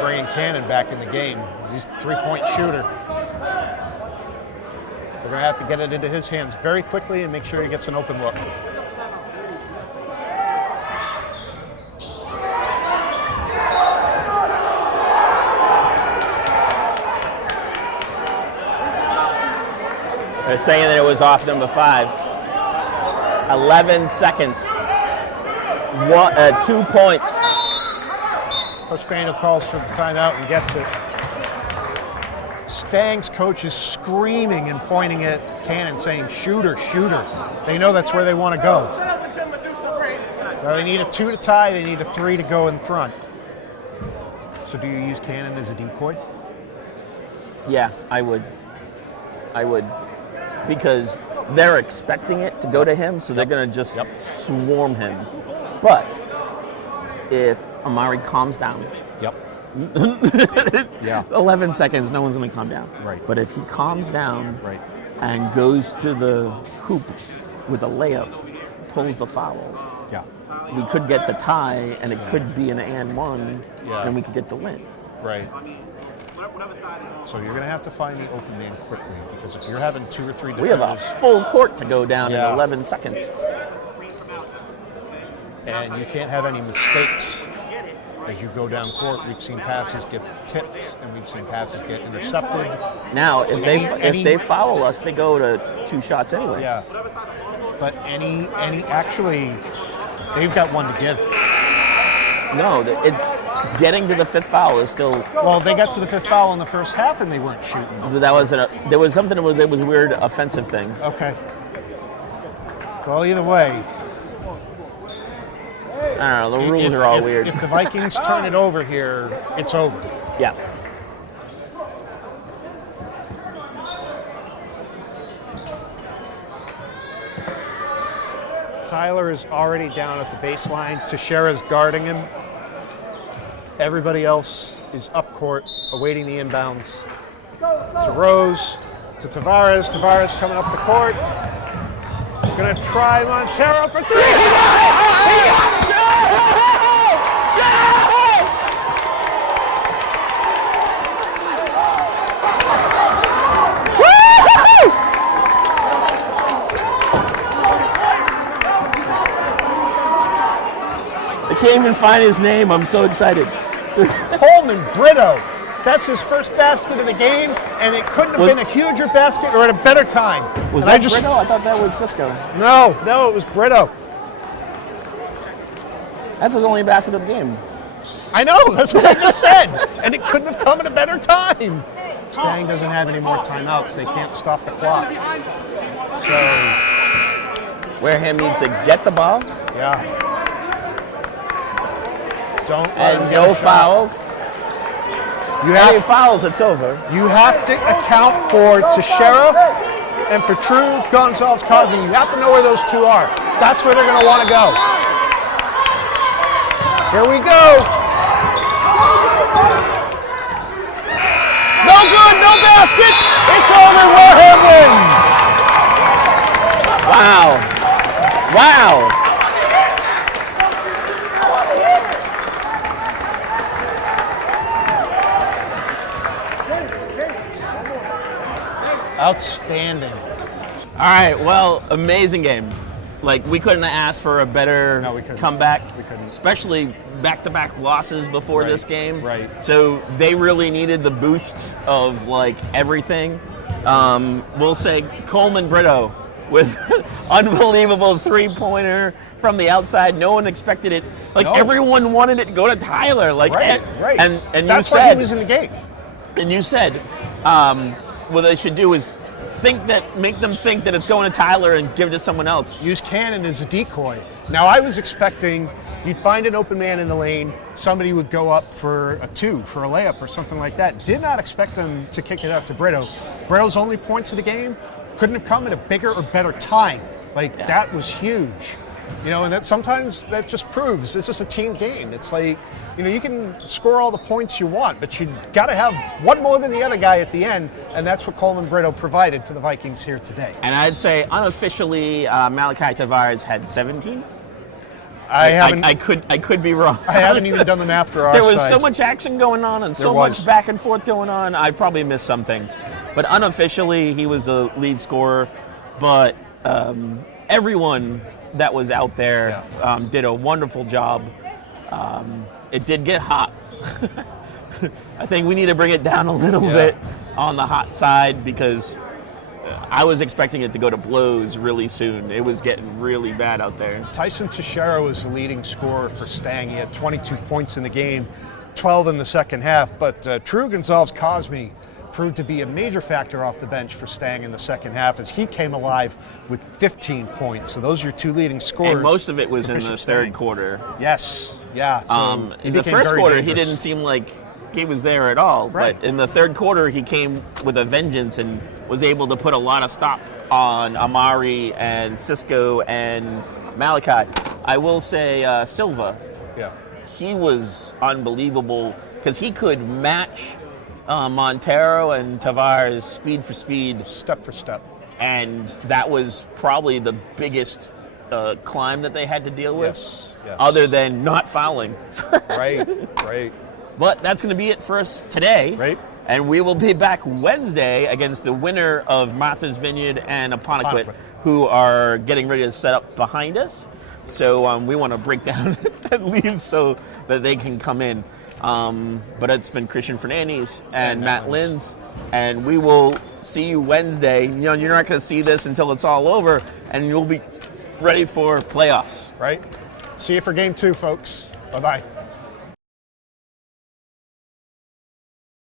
Bringing Cannon back in the game. He's a 3-point shooter. They're going to have to get it into his hands very quickly and make sure he gets an open look. They're saying that it was off number 5. 11 seconds. 2 points. Coach Crandall calls for the timeout and gets it. Stang's coach is screaming and pointing at Cannon, saying, shooter, shooter. They know that's where they want to go. So they need a 2 to tie, they need a 3 to go in front. So do you use Cannon as a decoy? Yeah, I would. Because they're expecting it to go to him, so they're going to just swarm him. But if Amari calms down, 11 seconds, no one's going to calm down. Right. But if he calms down and goes to the hoop with a layup, pulls the foul, we could get the tie, and it could be an and 1, and we could get the win. Right. So you're going to have to find the open man quickly, because if you're having 2 or 3 defenders... We have a full court to go down in 11 seconds. And you can't have any mistakes as you go down court, we've seen passes get tipped and we've seen passes get intercepted. Now, if they foul us, they go to 2 shots anyway. Yeah. But actually, they've got one to give. No, it's getting to the 5th foul is still. Well, they got to the 5th foul in the first half and they weren't shooting. There was something it was a weird offensive thing. Okay. Well, either way. I don't know, the rules are all weird. If the Vikings turn it over here, it's over. Yeah. Tyler is already down at the baseline. Teixeira's guarding him. Everybody else is up court, awaiting the inbounds. To Rose, to Tavares. Tavares coming up the court. Gonna try Montero for 3. I can't even find his name. I'm so excited. Coleman Brito. That's his first basket of the game, and it couldn't have been a huger basket or at a better time. Was that Brito? I thought that was Cisco. No, it was Brito. That's his only basket of the game. I know, that's what I just said. And it couldn't have come at a better time. Stang doesn't have any more timeouts. They can't stop the clock. So Wareham needs to get the ball. Yeah. Don't and no fouls. You have fouls, it's over. You have to account for Teixeira and for True Gonzalez Cosme. You have to know where those 2 are. That's where they're going to want to go. Here we go. No good, no basket. It's over. Wareham wins. Wow. Outstanding. All right, well, amazing game. Like, we couldn't have asked for a better comeback. We couldn't. Especially back-to-back losses before this game. Right. So they really needed the boost of, like, everything. We'll say Coleman Brito with unbelievable 3-pointer from the outside. No one expected it. Like, everyone wanted it to go to Tyler. Like, right. And that's you why said he was in the game. And you said, what they should do is make them think that it's going to Tyler and give it to someone else. Use Cannon as a decoy. Now, I was expecting you'd find an open man in the lane, somebody would go up for a 2, for a layup or something like that. Did not expect them to kick it out to Brito. Brito's only points of the game couldn't have come at a bigger or better time. That was huge. And that sometimes that just proves it's just a team game. It's like, you can score all the points you want, but you got to have one more than the other guy at the end, and that's what Coleman Brito provided for the Vikings here today. And I'd say unofficially, Malachi Tavares had 17. I could be wrong. I haven't even done the math for our side. There was so much action going on and so much back and forth going on. I probably missed some things, but unofficially, he was the lead scorer. But everyone that was out there did a wonderful job. It did get hot. I think we need to bring it down a little bit on the hot side because I was expecting it to go to blows really soon. It was getting really bad out there. Tyson Teixeira was the leading scorer for Stang. He had 22 points in the game, 12 in the second half. But True Gonzalez Cosme proved to be a major factor off the bench for Stang in the second half as he came alive with 15 points. So those are your 2 leading scorers. And most of it was in the third quarter. Yes, yeah. So in the first quarter, he didn't seem like he was there at all. Right. But in the third quarter, he came with a vengeance and was able to put a lot of stop on Amari and Cisco and Malachi. I will say Silva. Yeah. He was unbelievable because he could match Montero and Tavares speed for speed. Step for step. And that was probably the biggest climb that they had to deal with, yes. other than not fouling. Right. But that's going to be it for us today. Right. And we will be back Wednesday against the winner of Martha's Vineyard and Apponequet, who are getting ready to set up behind us. So we want to break down and leave so that they can come in. But it's been Christian Fernandez and Matt Linz, and we will see you Wednesday. You know, you're not going to see this until it's all over, and you'll be ready for playoffs. Right? See you for game 2, folks. Bye-bye.